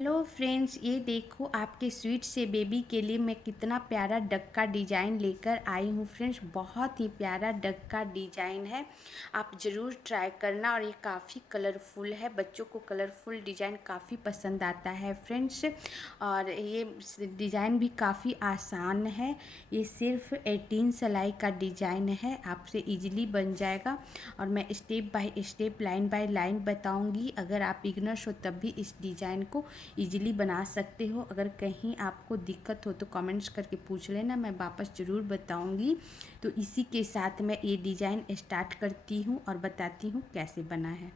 Hello friends, ये देखो आपके स्वीट से बेबी के लिए मैं कितना प्यारा डक का डिज़ाइन लेकर आई हूँ। फ्रेंड्स, बहुत ही प्यारा डक का डिज़ाइन है, आप ज़रूर ट्राई करना। और ये काफ़ी कलरफुल है, बच्चों को कलरफुल डिज़ाइन काफ़ी पसंद आता है फ्रेंड्स। और ये डिज़ाइन भी काफ़ी आसान है, ये सिर्फ 18 सिलाई का डिज़ाइन है, आपसे इजीली बन जाएगा। और मैं step by step, line by line बताऊँगी। अगर आप बिगनर्स हो तब भी इस डिज़ाइन को इजीली बना सकते हो। अगर कहीं आपको दिक्कत हो तो कमेंट्स करके पूछ लेना, मैं वापस ज़रूर बताऊंगी। तो इसी के साथ मैं ये डिज़ाइन स्टार्ट करती हूँ और बताती हूँ कैसे बना है।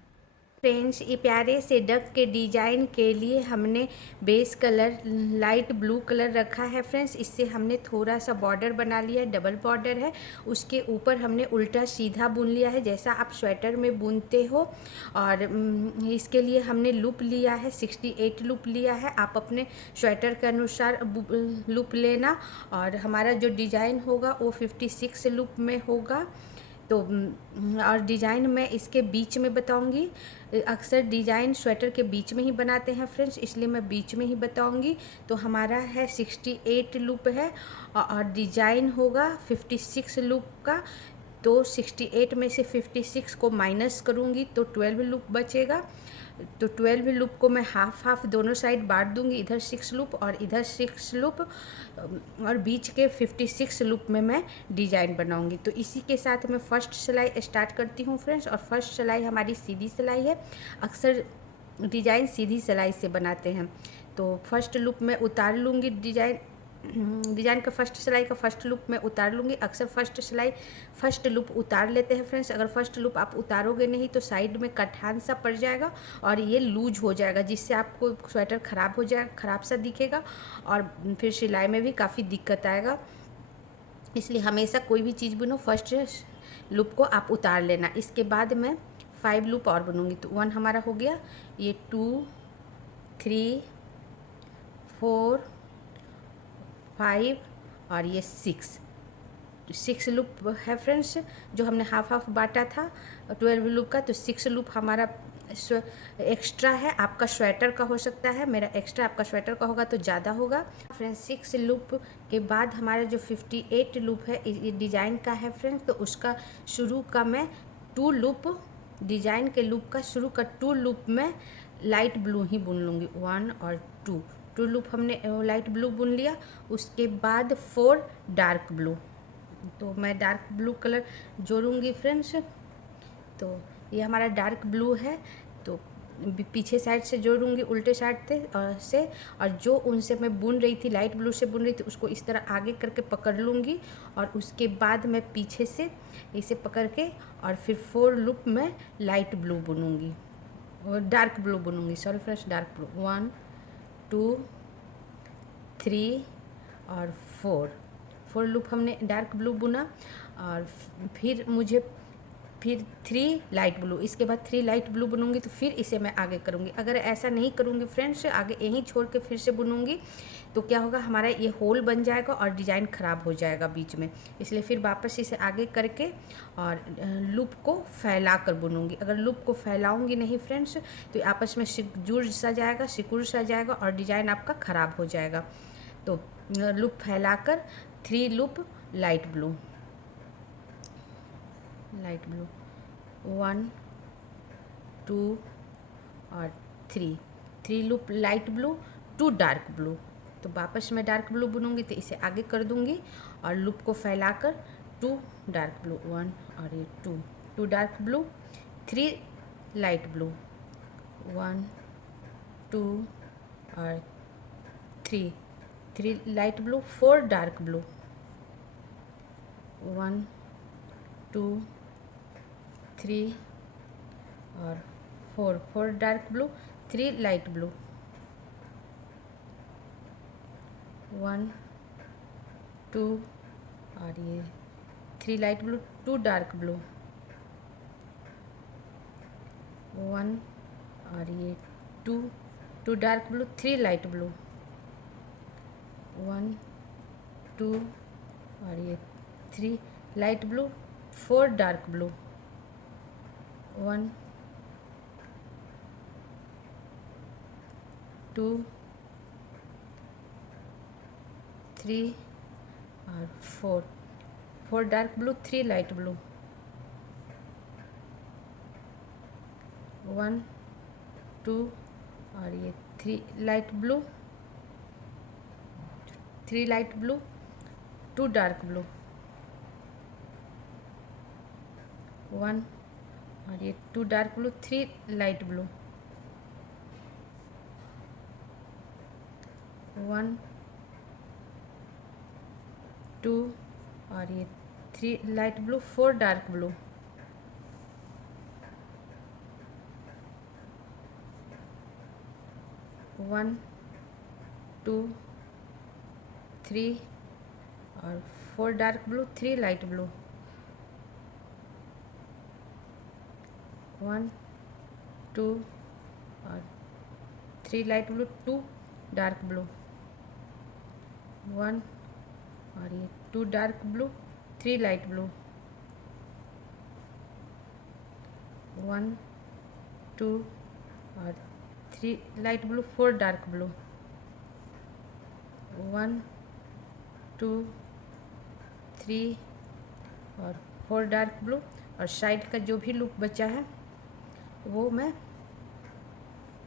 फ्रेंड्स, ये प्यारे से डक के डिज़ाइन के लिए हमने base colour light blue colour रखा है। फ्रेंड्स, इससे हमने थोड़ा सा बॉर्डर बना लिया है, डबल बॉर्डर है। उसके ऊपर हमने उल्टा सीधा बुन लिया है, जैसा आप स्वेटर में बुनते हो। और इसके लिए हमने लूप लिया है, 68 लूप लिया है। आप अपने स्वेटर के अनुसार लूप लेना। और हमारा जो डिज़ाइन होगा वो 56 लूप में होगा। तो और डिज़ाइन मैं इसके बीच में बताऊंगी। अक्सर डिज़ाइन स्वेटर के बीच में ही बनाते हैं फ्रेंड्स, इसलिए मैं बीच में ही बताऊंगी। तो हमारा है 68 लूप है और डिज़ाइन होगा 56 लूप का। तो 68 में से 56 को माइनस करूँगी तो 12 लूप बचेगा। तो 12 लूप को मैं हाफ हाफ दोनों साइड बांट दूंगी, इधर 6 लूप और इधर 6 लूप। और बीच के 56 लूप में मैं डिज़ाइन बनाऊंगी। तो इसी के साथ मैं फर्स्ट सिलाई स्टार्ट करती हूँ फ्रेंड्स। और फर्स्ट सिलाई हमारी सीधी सिलाई है, अक्सर डिज़ाइन सीधी सिलाई से बनाते हैं। तो फर्स्ट लूप में उतार लूँगी डिज़ाइन का फर्स्ट सिलाई का फर्स्ट लूप मैं उतार लूँगी। अक्सर फर्स्ट लूप उतार लेते हैं फ्रेंड्स। अगर फर्स्ट लूप आप उतारोगे नहीं तो साइड में कठान सा पड़ जाएगा और ये लूज हो जाएगा, जिससे आपको स्वेटर ख़राब हो जाएगा, ख़राब सा दिखेगा और फिर सिलाई में भी काफ़ी दिक्कत आएगा। इसलिए हमेशा कोई भी चीज़ बुनो फर्स्ट लूप को आप उतार लेना। इसके बाद मैं 5 लूप और बुनूंगी। तो 1 हमारा हो गया, ये 2 3 4 5 और ये 6 लूप है फ्रेंड्स, जो हमने हाफ हाफ बांटा था 12 लूप का। तो 6 लूप हमारा एक्स्ट्रा है, आपका स्वेटर का हो सकता है, मेरा एक्स्ट्रा, आपका स्वेटर का होगा तो ज़्यादा होगा फ्रेंड्स। 6 लूप के बाद हमारा जो 58 लूप है ये डिज़ाइन का है फ्रेंड्स। तो उसका शुरू का मैं 2 लूप, डिज़ाइन के लूप का शुरू का 2 लूप में लाइट ब्लू ही बुन लूँगी, 1 और 2 लूप हमने लाइट ब्लू बुन लिया। उसके बाद 4 डार्क ब्लू, तो मैं डार्क ब्लू कलर जोड़ूंगी फ्रेंड्स। तो ये हमारा डार्क ब्लू है, तो पीछे साइड से जोड़ूंगी उल्टे साइड से। और जो उनसे मैं बुन रही थी, लाइट ब्लू से बुन रही थी, उसको इस तरह आगे करके पकड़ लूँगी। और उसके बाद मैं पीछे से इसे पकड़ के और फिर 4 लूप में लाइट ब्लू बुनूंगी, डार्क ब्लू बुनूंगी, सॉरी फ्रेंड्स, डार्क ब्लू। 1 2 3 और 4 लूप हमने डार्क ब्लू बुना। और फिर 3 लाइट ब्लू, इसके बाद 3 लाइट ब्लू बुनूंगी। तो फिर इसे मैं आगे करूँगी। अगर ऐसा नहीं करूँगी फ्रेंड्स, आगे यहीं छोड़ के फिर से बुनूंगी तो क्या होगा, हमारा ये होल बन जाएगा और डिज़ाइन ख़राब हो जाएगा बीच में। इसलिए फिर वापस इसे आगे करके और लूप को फैला कर बुनूंगी। अगर लूप को फैलाऊंगी नहीं फ्रेंड्स तो आपस में जुड़ सा जाएगा, सिकुड़ सा जाएगा और डिज़ाइन आपका ख़राब हो जाएगा। तो लूप फैलाकर 3 लूप लाइट ब्लू, 1 2 और 3 loop light blue, 2 dark blue. तो वापस में डार्क ब्लू बुनूंगी तो इसे आगे कर दूंगी और लूप को फैलाकर 2 डार्क ब्लू, 1 और ये 2 डार्क ब्लू, 3 लाइट ब्लू, 1 2 और 3 लाइट ब्लू, 4 डार्क ब्लू, 1 2 3 और 4 डार्क ब्लू, 3 लाइट ब्लू, 1 2 और ये 3 लाइट ब्लू, 2 डार्क ब्लू, 1 और ये 2 डार्क ब्लू, 3 लाइट ब्लू, 1 2 और ये 3 लाइट ब्लू, 4 डार्क ब्लू, 1 2 3 और 4 डार्क ब्लू, 3 लाइट ब्लू, 1 2 और ये 3 light blue, 3 light blue, 2 dark blue, 1 और ये 2 डार्क ब्लू, 3 लाइट ब्लू, 1 2 और ये 3 लाइट ब्लू, 4 डार्क ब्लू, 1 2 3 और 4 डार्क ब्लू, 3 लाइट ब्लू, 1 2 और 3 लाइट ब्लू, 2 डार्क ब्लू, 1 और ये 2 डार्क ब्लू, 3 लाइट ब्लू, 1 2 और 3 लाइट ब्लू, 4 डार्क ब्लू, 1 2 3 और 4 डार्क ब्लू। और साइड का जो भी लूप बचा है वो मैं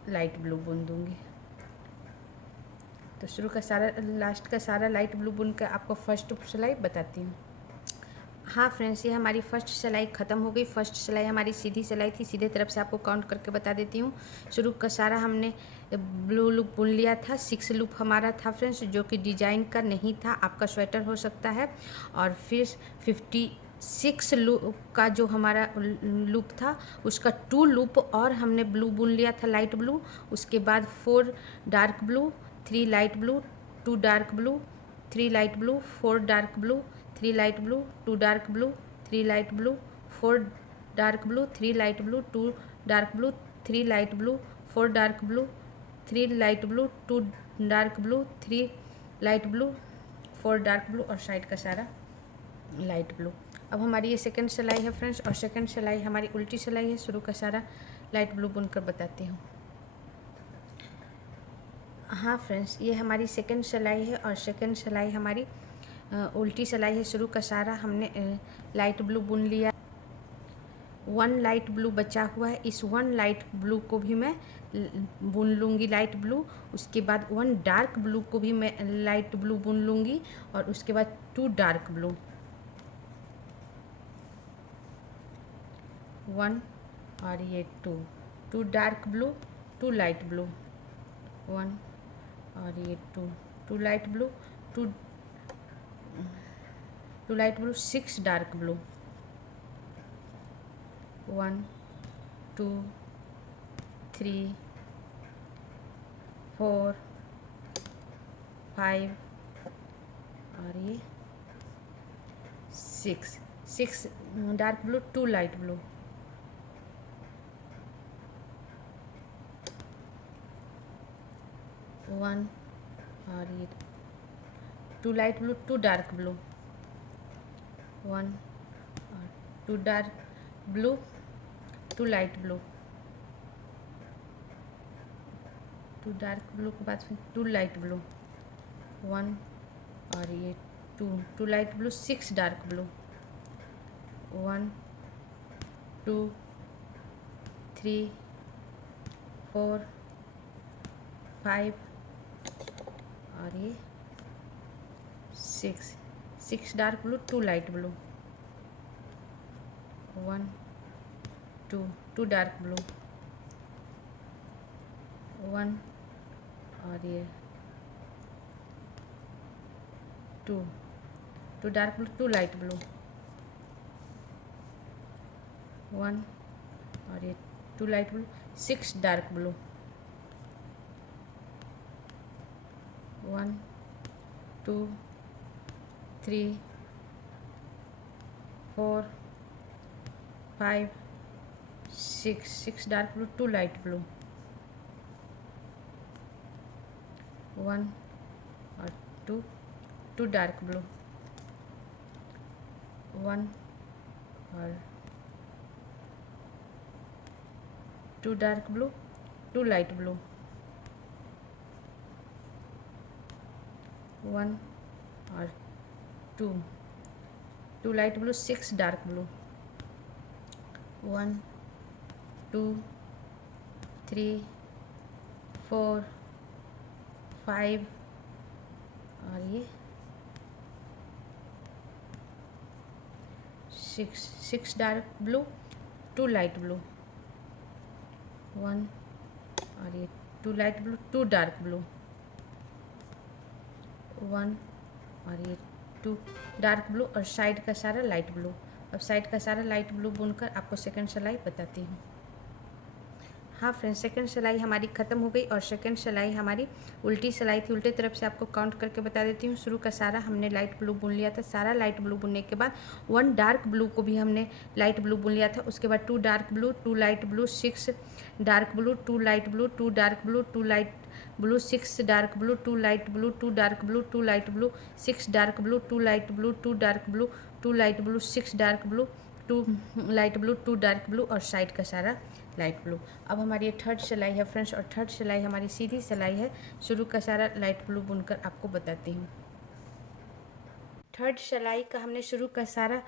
लाइट ब्लू बुन दूंगी। तो शुरू का सारा, लास्ट का सारा लाइट ब्लू बुन कर आपको फर्स्ट सिलाई बताती हूँ। हाँ फ्रेंड्स, ये हमारी फर्स्ट सिलाई ख़त्म हो गई। फर्स्ट सिलाई हमारी सीधी सिलाई थी, सीधे तरफ से आपको काउंट करके बता देती हूँ। शुरू का सारा हमने ब्लू लूप बुन लिया था। 6 लूप हमारा था फ्रेंड्स, जो कि डिजाइन का नहीं था, आपका स्वेटर हो सकता है। और फिर 56 लूप का जो हमारा लूप था उसका 2 लूप और हमने ब्लू बुन लिया था, लाइट ब्लू। उसके बाद 4 dark blue, 3 light blue, 2 dark blue, 3 light blue, 4 dark blue, 3 light blue, 2 dark blue, 3 light blue, 4 dark blue, 3 light blue, 2 dark blue, 3 light blue, 4 dark blue, 3 light blue, 2 dark blue, 3 light blue, 4 dark blue और side का सारा light blue. अब हमारी ये second सिलाई है friends, और second सिलाई हमारी उल्टी सिलाई है। शुरू का सारा लाइट ब्लू बुनकर बताती हूँ। हाँ फ्रेंड्स, ये हमारी सेकंड सिलाई है और सेकंड सिलाई हमारी उल्टी सिलाई है। शुरू का सारा हमने लाइट ब्लू बुन लिया। 1 लाइट ब्लू बचा हुआ है, इस 1 लाइट ब्लू को भी मैं बुन लूँगी लाइट ब्लू। उसके बाद 1 डार्क ब्लू को भी मैं लाइट ब्लू बुन लूँगी, और उसके बाद 2 डार्क ब्लू, 1 और ये 2 डार्क ब्लू, 2 लाइट ब्लू, 1 और ये 2 light blue, 2 light blue, 6 dark blue, 1 2 3 4 5 और ये 6 डार्क ब्लू, 2 लाइट ब्लू, 1 और ये 2 लाइट ब्लू, 2 डार्क ब्लू, 1 और 2 dark blue, 2 light blue, 2 dark blue के बाद फिर 2 लाइट ब्लू, 1 और ये 2 लाइट ब्लू, 6 डार्क ब्लू, 1 2 3 4 5 और ये 6 dark blue, 2 light blue, 1 2 dark blue, 1 और ये 2 डार्क ब्लू, 2 लाइट ब्लू, 1 और ये 2 light blue, 6 dark blue, 1 2 3 4 5 6 dark blue, 2 light blue, 1 और 2 डार्क ब्लू, 1 और 2 डार्क ब्लू, 2 लाइट ब्लू, 1 और 2, 2 लाइट ब्लू, 6 डार्क ब्लू, 1 2 3 4 5 और ये 6 डार्क ब्लू, 2 लाइट ब्लू, 1 और ये 2 लाइट ब्लू, 2 डार्क ब्लू, 1 और ये 2 डार्क ब्लू और साइड का सारा लाइट ब्लू। अब साइड का सारा लाइट ब्लू बुनकर आपको सेकंड सिलाई बताती हूँ। हाँ फ्रेंड्स, सेकंड सिलाई हमारी ख़त्म हो गई और सेकंड सिलाई हमारी उल्टी सिलाई थी। उल्टे तरफ से आपको काउंट करके बता देती हूँ। शुरू का सारा हमने लाइट ब्लू बुन लिया था। सारा लाइट ब्लू बुनने के बाद 1 डार्क ब्लू को भी हमने लाइट ब्लू बुन लिया था। उसके बाद 2 dark blue, 2 light blue, 6 dark blue, 2 light blue, 2 dark blue, 2 light blue, 6 dark blue, 2 light blue, 2 dark blue, 2 light blue, 6 dark blue, 2 light blue, 2 dark blue, 2 light blue, 6 dark blue, 2 light blue, 2 dark blue और side का सारा light blue. अब हमारी ये third सिलाई है friends और third सिलाई हमारी सीधी सिलाई है। शुरू का सारा लाइट ब्लू बुनकर आपको बताती हूँ। थर्ड सिलाई का हमने शुरू का सारा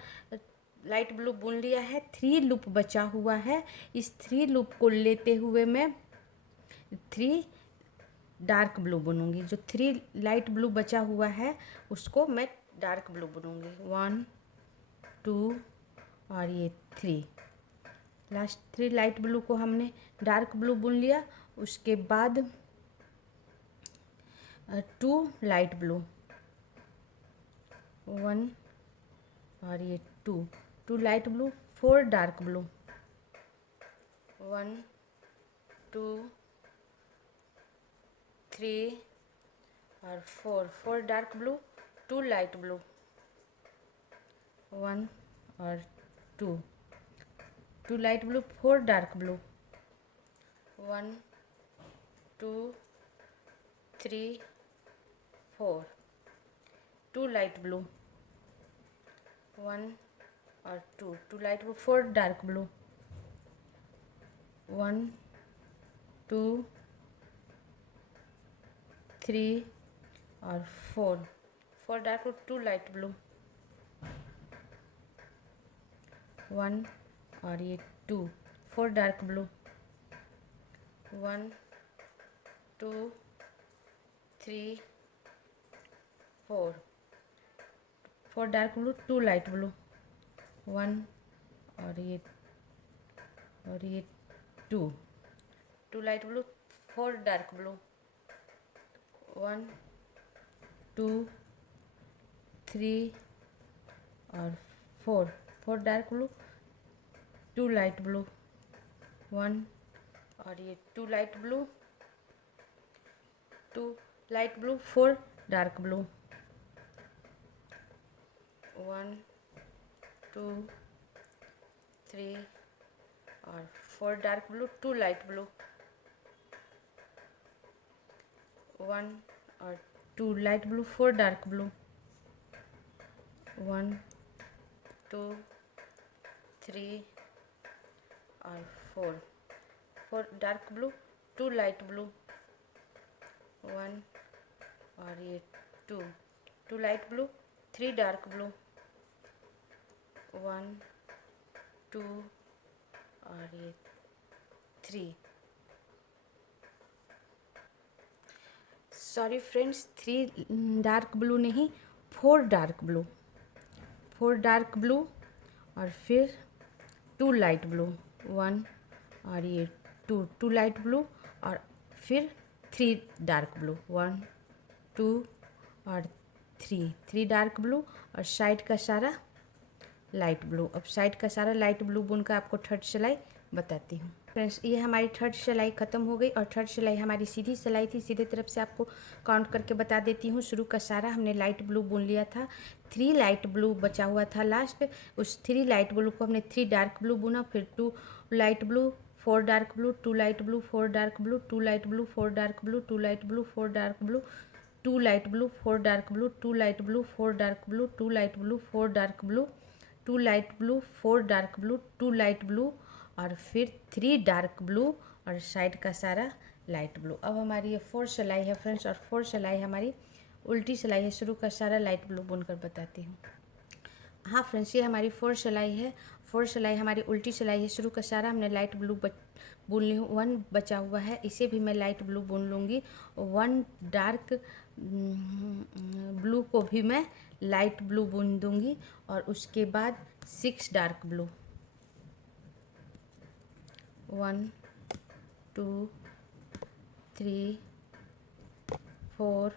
लाइट ब्लू बुन लिया है। 3 लूप बचा हुआ है। इस 3 लूप को लेते हुए मैं 3 डार्क ब्लू बुनूंगी। जो 3 लाइट ब्लू बचा हुआ है उसको मैं डार्क ब्लू बुनूंगी। 1 2 और ये 3। लास्ट 3 लाइट ब्लू को हमने डार्क ब्लू बुन लिया। उसके बाद 2 लाइट ब्लू, 1 और ये 2 लाइट ब्लू, 4 डार्क ब्लू, 1 2 3 और 4 डार्क ब्लू, 2 लाइट ब्लू, 1 और 2 light blue, 4 dark blue, 1 2 3 4, 2 light blue, 1 और 2 लाइट ब्लू, 4 डार्क ब्लू, 1 2 3 और 4 डार्क ब्लू, 2 लाइट ब्लू, 1 और ये 4 dark blue, 1 2 3 4 dark blue, 2 light blue, 1 और ये 2 लाइट ब्लू, 4 डार्क ब्लू, 1 2 3 और 4 dark blue, 2 light blue, 1 और ये 2 लाइट ब्लू, 4 डार्क ब्लू, 1 2 3 और 4 डार्क ब्लू, 2 लाइट ब्लू, 1 और 2 लाइट ब्लू, 4 डार्क ब्लू, 1 2 3 और 4 डार्क ब्लू, 2 लाइट ब्लू, 1 और ये 2 लाइट ब्लू, 3 डार्क ब्लू, 1 2 और ये 3। सॉरी फ्रेंड्स, 3 डार्क ब्लू नहीं, 4 डार्क ब्लू, 4 डार्क ब्लू और फिर 2 लाइट ब्लू, 1 और ये 2 लाइट ब्लू और फिर 3 डार्क ब्लू, 1 2 और 3 डार्क ब्लू और साइड का सारा लाइट ब्लू। अब साइड का सारा लाइट ब्लू बुनकर आपको थर्ड सिलाई बताती हूँ। फ्रेंड्स, ये हमारी थर्ड सिलाई ख़त्म हो गई और थर्ड सिलाई हमारी सीधी सिलाई थी। सीधे तरफ से आपको काउंट करके बता देती हूँ। शुरू का सारा हमने लाइट ब्लू बुन लिया था। 3 लाइट ब्लू बचा हुआ था लास्ट। उस 3 लाइट ब्लू को हमने 3 डार्क ब्लू बुना, फिर 2 light blue, 4 dark blue, 2 light blue, 4 dark blue, 2 light blue, 4 dark blue, 2 light blue, 4 dark blue, 2 light blue, 4 dark blue, 2 light blue, 4 dark blue, 2 light blue, 4 dark blue, 2 light blue, 4 dark blue, 2 light blue और फिर 3 dark blue और side का सारा light blue. अब हमारी ये 4 सिलाई है फ्रेंड्स और 4 सिलाई हमारी उल्टी सिलाई है, शुरू का सारा लाइट ब्लू बुनकर बताती हूँ। हाँ फ्रेंड्स, ये हमारी 4 सिलाई है। 4 सिलाई हमारी उल्टी सिलाई है, शुरू का सारा हमने लाइट ब्लू बुन ली हूँ। 1 बचा हुआ है, इसे भी मैं लाइट ब्लू बुन लूँगी। 1 डार्क ब्लू को भी मैं लाइट ब्लू बुन दूँगी और उसके बाद 6 डार्क ब्लू। 1 2 3 4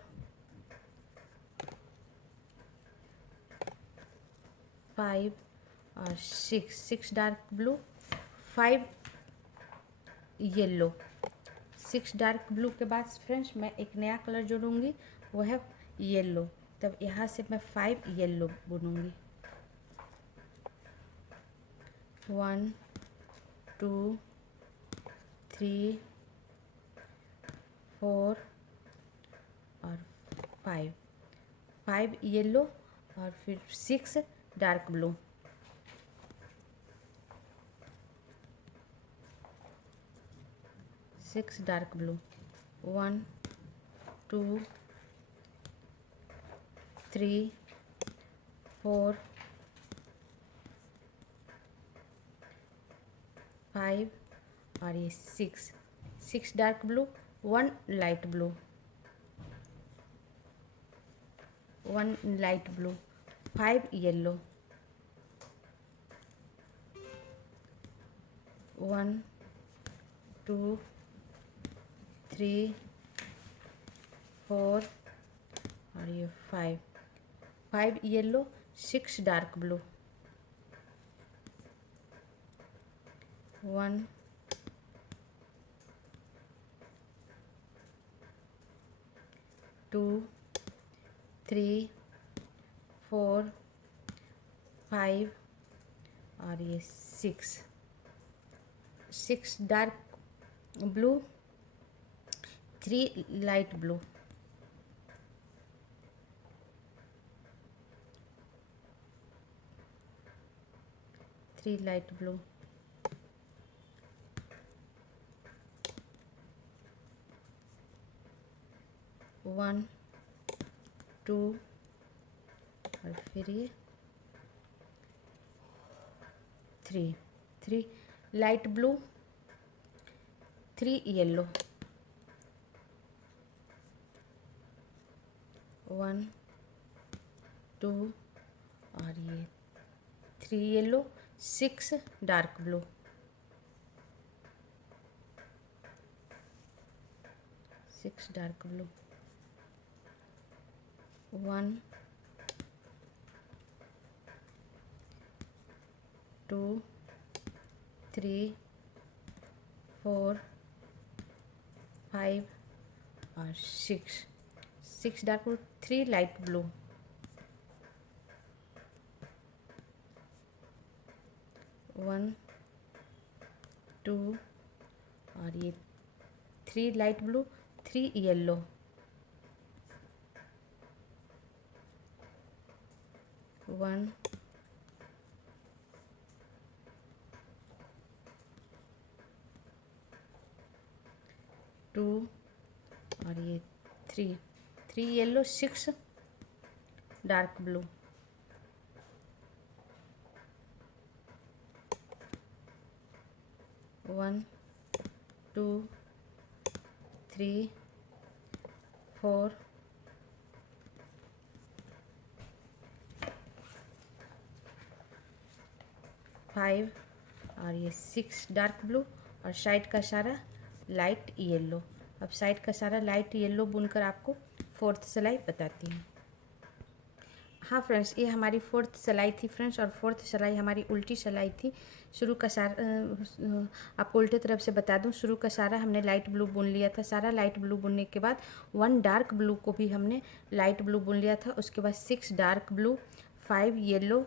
5 और 6 dark blue, 5 yellow. 6 dark blue के बाद फ्रेंड्स मैं एक नया कलर जोड़ूंगी, वो है येलो। तब यहाँ से मैं 5 येलो बुनूंगी। 1 2 3 4 और 5 येलो और फिर 6 डार्क ब्लू। 6 dark blue. 1 2 3 4 5 और ये 6 dark blue, 1 light blue, 1 light blue, 5 yellow, 1 2 3 4 और ये 5 येलो, 6 डार्क ब्लू, 1 2 3 4 5 और ये 6 dark blue, 3 light blue, 3 light blue, 1 2 और फिर ये 3 लाइट ब्लू, 3 येलो, 1 2 और ये 3 yellow, 6 dark blue, 6 dark blue, 1 2 3 4 5 और 6 डार्क ब्लू, 3 लाइट ब्लू, 1 2 और ये 3 लाइट ब्लू, 3 येलो, 1 2 और ये 3 येलो, 6 डार्क ब्लू, 1 2 3 4 5 और ये 6 डार्क ब्लू और साइड का सारा लाइट येलो। अब साइड का सारा लाइट येलो बुनकर आपको 4th सिलाई बताती हूँ। हाँ फ्रेंड्स, ये हमारी 4th सिलाई थी फ्रेंड्स, और 4th सिलाई हमारी उल्टी सिलाई थी। शुरू का सारा आपको उल्टे तरफ से बता दूं, शुरू का सारा हमने लाइट ब्लू बुन लिया था। सारा लाइट ब्लू बुनने के बाद 1 डार्क ब्लू को भी हमने लाइट ब्लू बुन लिया था। उसके बाद 6 dark blue, 5 yellow,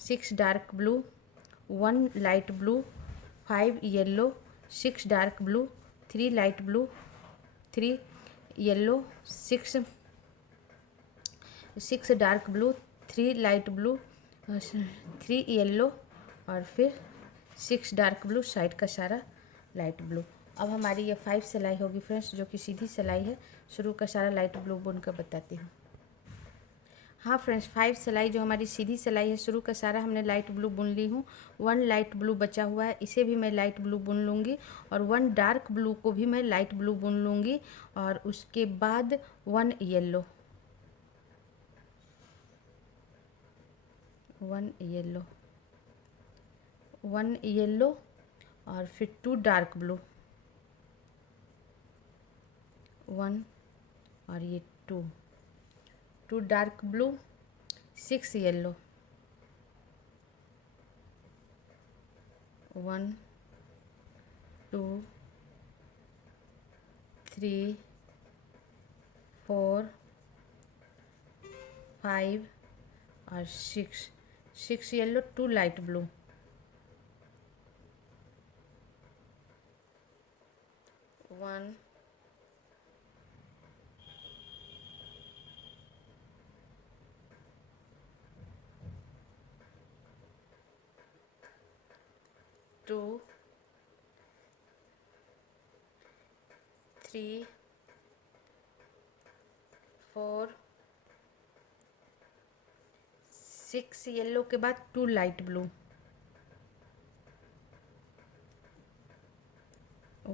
6 dark blue, 1 light blue, 5 yellow, 6 dark blue, 3 light blue, 3 yellow, 6 dark blue, 3 light blue, 3 yellow और फिर 6 डार्क ब्लू, साइड का सारा लाइट ब्लू। अब हमारी ये 5 सिलाई होगी फ्रेंड्स, जो कि सीधी सिलाई है। शुरू का सारा लाइट ब्लू बुनकर बताती हूँ। हाँ फ्रेंड्स, 5 सिलाई जो हमारी सीधी सिलाई है, शुरू का सारा हमने लाइट ब्लू बुन ली हूँ। 1 लाइट ब्लू बचा हुआ है, इसे भी मैं लाइट ब्लू बुन लूँगी और 1 डार्क ब्लू को भी मैं लाइट ब्लू बुन लूँगी और उसके बाद 1 येलो, 1 येलो, 1 येलो और फिर 2 डार्क ब्लू, 1 और ये 2 डार्क ब्लू, 6 येलो, 1 2 3 4 5 और 6 येलो, 2 लाइट ब्लू, 1 2 3 4 6 येलो के बाद 2 लाइट ब्लू,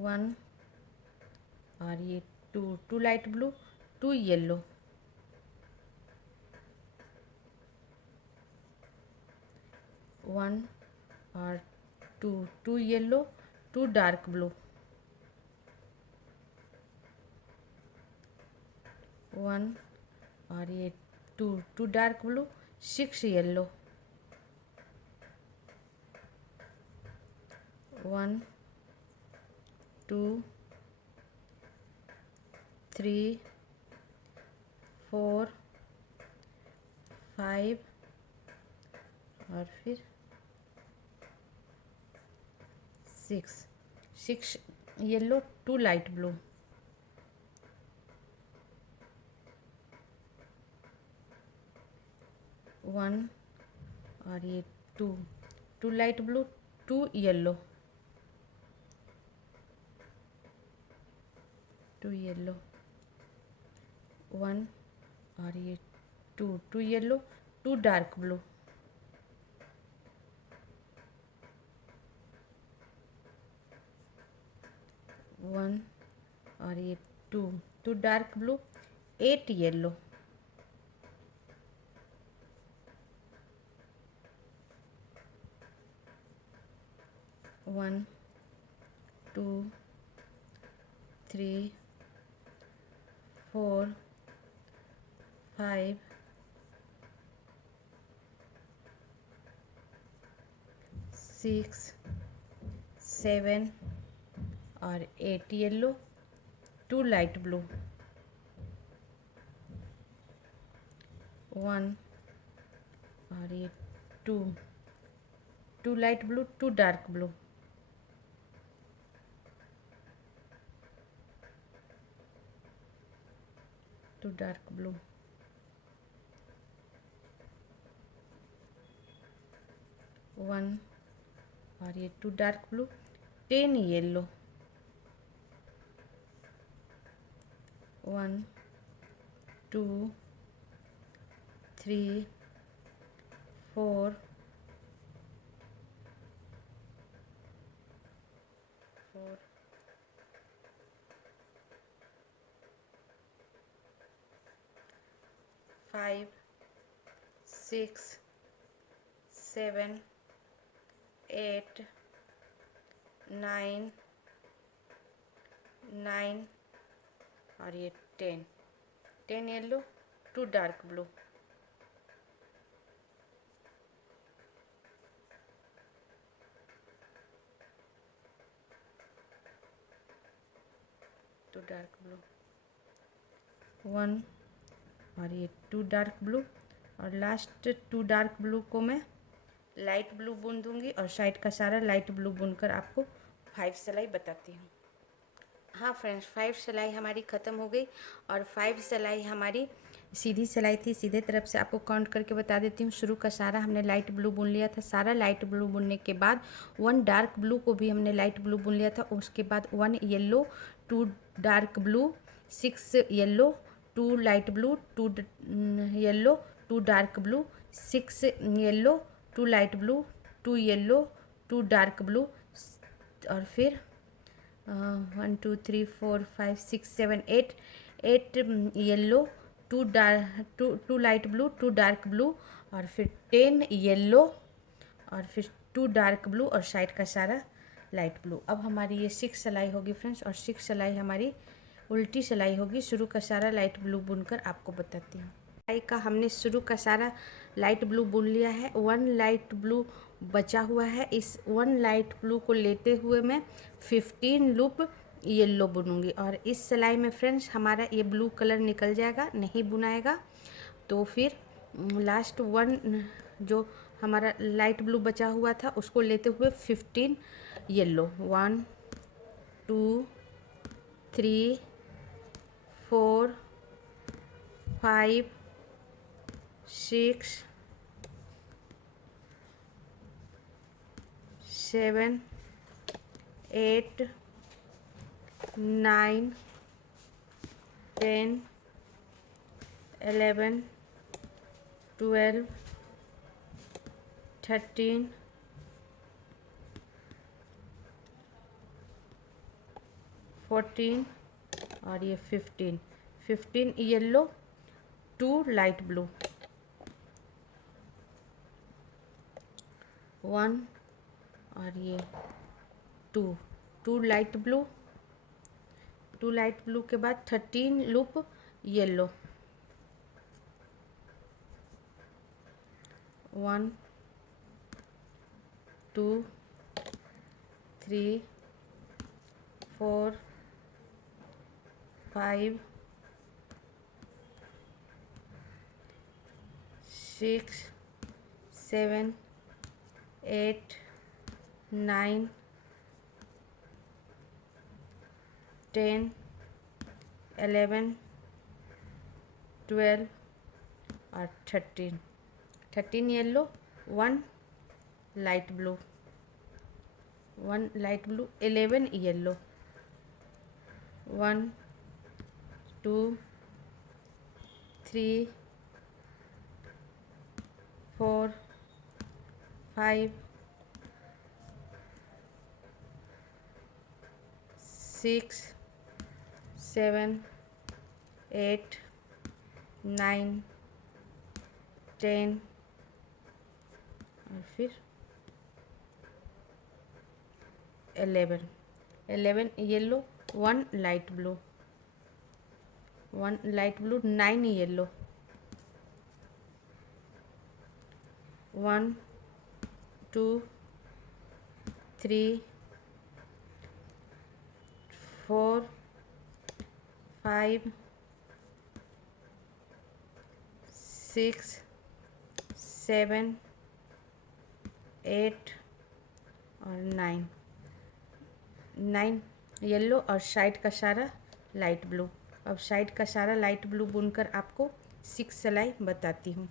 1 और ये 2 लाइट ब्लू, 2 येलो, 1 और 2 येलो, 2 डार्क ब्लू, 1 और ये 2 डार्क ब्लू, 6 येलो, 1 2 3 4 5 और फिर 6 येलो, 2 लाइट ब्लू, 1 और ये 2 लाइट ब्लू, 2 येलो, 2 येलो, 1 और ये 2 येलो, 2 डार्क ब्लू, 1 और ये 2 डार्क ब्लू, 8 येलो, 1 2 3 4 5 6 7 और 8 येलो, 2 लाइट ब्लू, 1 और ये 2 light blue, 2 dark blue, 2 dark blue, 1 और ये 2 डार्क ब्लू, 10 येलो, 1 2 3 4 5 6 7 8 9 और ये 10 yellow, 2 dark blue, 2 dark blue, 1 और ये 2 डार्क ब्लू और लास्ट 2 डार्क ब्लू को मैं लाइट ब्लू बुन दूंगी और साइड का सारा लाइट ब्लू बुनकर आपको 5 सिलाई बताती हूँ। हाँ फ्रेंड्स, 5 सिलाई हमारी ख़त्म हो गई और 5 सिलाई हमारी सीधी सिलाई थी। सीधे तरफ से आपको काउंट करके बता देती हूँ। शुरू का सारा हमने लाइट ब्लू बुन लिया था। सारा लाइट ब्लू बुनने के बाद 1 डार्क ब्लू को भी हमने लाइट ब्लू बुन लिया था। उसके बाद 1 yellow, 2 dark blue, 6 yellow, 2 light blue, 2 yellow, 2 dark blue, 6 yellow, 2 light blue, 2 yellow, 2 dark blue, और फिर 1 2 3 4 5 6 7 8 8 yellow, 2 light blue, 2 dark blue, और फिर 10 येलो, और फिर 2 डार्क ब्लू, और साइड का सारा लाइट ब्लू। अब हमारी ये 6 सिलाई होगी फ्रेंड्स, और 6 सिलाई हमारी उल्टी सिलाई होगी। शुरू का सारा लाइट ब्लू बुनकर आपको बताती हूँ। सिलाई का हमने शुरू का सारा लाइट ब्लू बुन लिया है, 1 लाइट ब्लू बचा हुआ है। इस 1 लाइट ब्लू को लेते हुए मैं 15 लूप येलो बुनूंगी, और इस सिलाई में फ्रेंड्स हमारा ये ब्लू कलर निकल जाएगा, नहीं बुनाएगा। तो फिर लास्ट 1 जो हमारा लाइट ब्लू बचा हुआ था उसको लेते हुए 15 येलो, 1 2 3 4 5 6 7 8 9 10 11 12 13 14 और ये 15 येलो, 2 लाइट ब्लू, 1 और ये 2 लाइट ब्लू, 2 लाइट ब्लू के बाद 13 लूप येलो, 1 2 3 4 5 6 7 8 9 10 11 12 और 13 yellow, 1 light blue, 1 light blue, 11 yellow, 1 2 3 4 5 6 7 8 9 10 और फिर 11 yellow, 1 light blue, 1 light blue, 9 yellow, 1 2 3 4 5 6 7 8 और 9 येलो, और साइड का सारा लाइट ब्लू। अब साइड का सारा लाइट ब्लू बुनकर आपको 6 सिलाई बताती हूँ।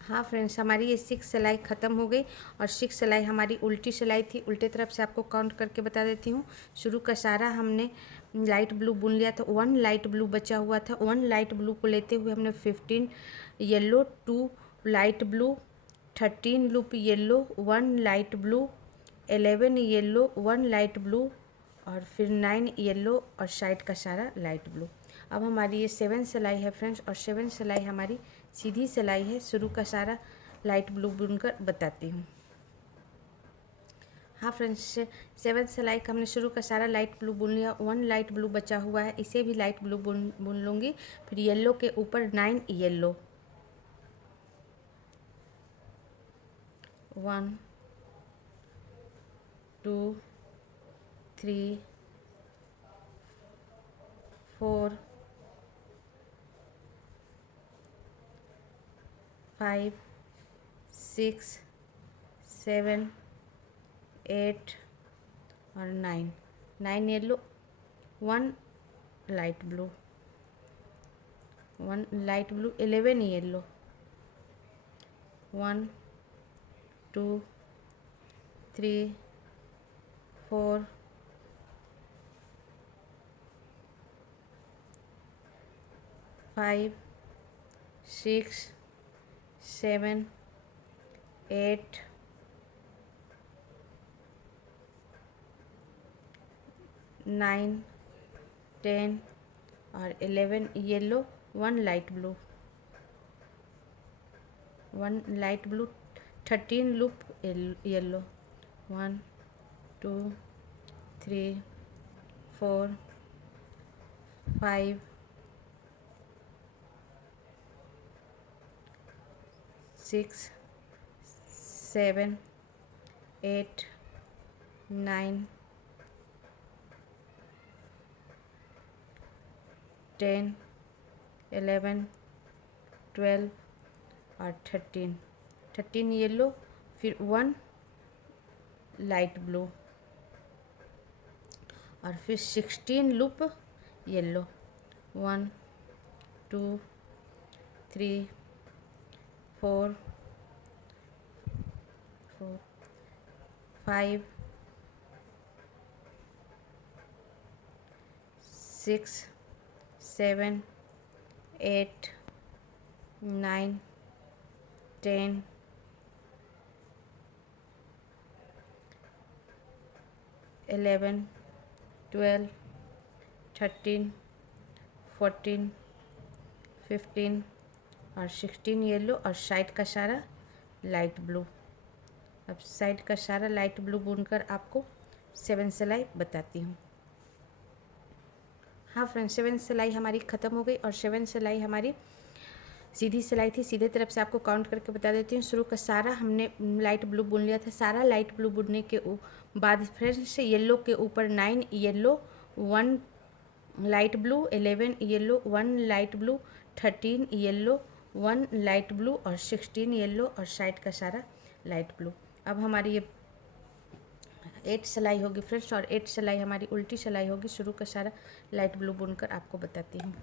हाँ फ्रेंड्स, हमारी ये 6 सिलाई ख़त्म हो गई, और 6 सिलाई हमारी उल्टी सिलाई थी। उल्टे तरफ से आपको काउंट करके बता देती हूँ। शुरू का सारा हमने लाइट ब्लू बुन लिया था, 1 लाइट ब्लू बचा हुआ था। 1 लाइट ब्लू को लेते हुए हमने 15 yellow, 2 light blue, 13 loop yellow, 1 light blue, 11 yellow, 1 light blue, और फिर 9 येलो, और साइड का सारा लाइट ब्लू। अब हमारी ये 7 सिलाई है फ्रेंड्स, और 7 सिलाई हमारी सीधी सिलाई है। शुरू का सारा लाइट ब्लू बुनकर बताती हूँ। हाँ फ्रेंड्स, 7 सिलाई का हमने शुरू का सारा लाइट ब्लू बुन लिया। 1 लाइट ब्लू बचा हुआ है, इसे भी लाइट ब्लू बुन लूँगी। फिर येलो के ऊपर 9 येलो, 1 2 3 4 5 6 7 8 और 9 yellow, 1 light blue, 1 light blue, 11 yellow, 1 2 3 4 5 5 6 7 8 9 10 और 11 yellow, 1 light blue, 13 loop yellow, 1 2 3 4 5 6 7 8 9 10 11 12 और 13 येलो, फिर 1 लाइट ब्लू और फिर 16 लूप येलो, 1 2 3 4 5 6 7 8 9 10 11 12 13 14 15 और 16 येलो और साइड का सारा लाइट ब्लू। अब साइड का सारा लाइट ब्लू बुनकर आपको 7 सिलाई बताती हूँ। हाँ फ्रेंड्स, 7 सिलाई हमारी ख़त्म हो गई और 7 सिलाई हमारी सीधी सिलाई थी। सीधे तरफ से आपको काउंट करके बता देती हूँ। शुरू का सारा हमने लाइट ब्लू बुन लिया था। सारा लाइट ब्लू बुनने के बाद फ्रेंड्स येलो के ऊपर 9 yellow, 1 light blue, 11 yellow, 1 light blue, 13 yellow, 1 light blue और 16 येलो और साइड का सारा लाइट ब्लू। अब हमारी ये 8 सिलाई होगी फ्रेंड्स और 8 सिलाई हमारी उल्टी सिलाई होगी। शुरू का सारा लाइट ब्लू बुनकर आपको बताती हूँ।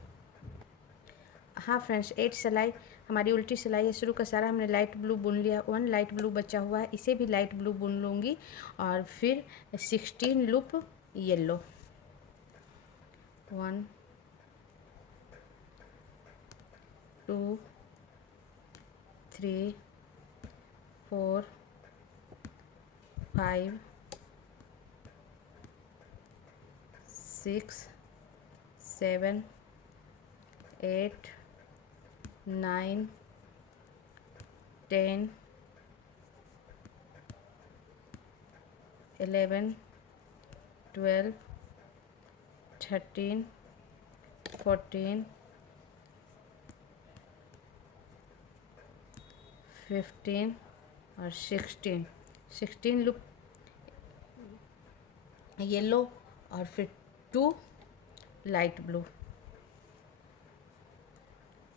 हाँ फ्रेंड्स, 8 सिलाई हमारी उल्टी सिलाई है। शुरू का सारा हमने लाइट ब्लू बुन लिया, 1 लाइट ब्लू बचा हुआ है, इसे भी लाइट ब्लू बुन लूँगी और फिर 16 लूप येलो, 1 2 3 4 5 6 7 8 9 10 11 12 13 14 15 और 16 लूप येलो और फिर 2 लाइट ब्लू,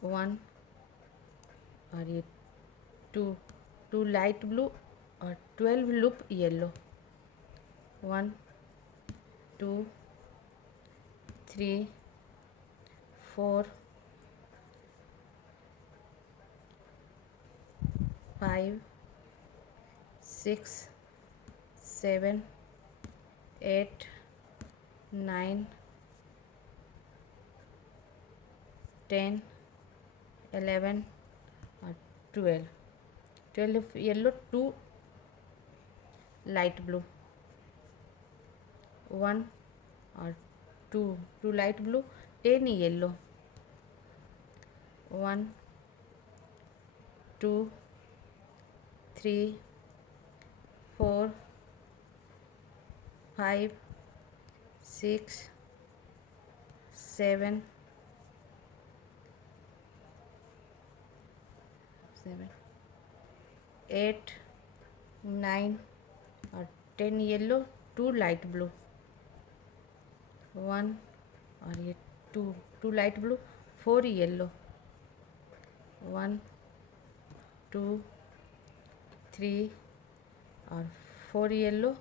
1 और ये 2 लाइट ब्लू और 12 लूप येलो, 1 2 3 4 5 6 7 8 9 10 11 और 12 येलो, 2 लाइट ब्लू, 1 और 2 लाइट ब्लू, 10 येलो, 1 2 3 4 5 6 7 8 9 और 10 येलो, 2 लाइट ब्लू, 1 और ये 2 लाइट ब्लू, 4 येलो, 1 2 3 और 4 yellow,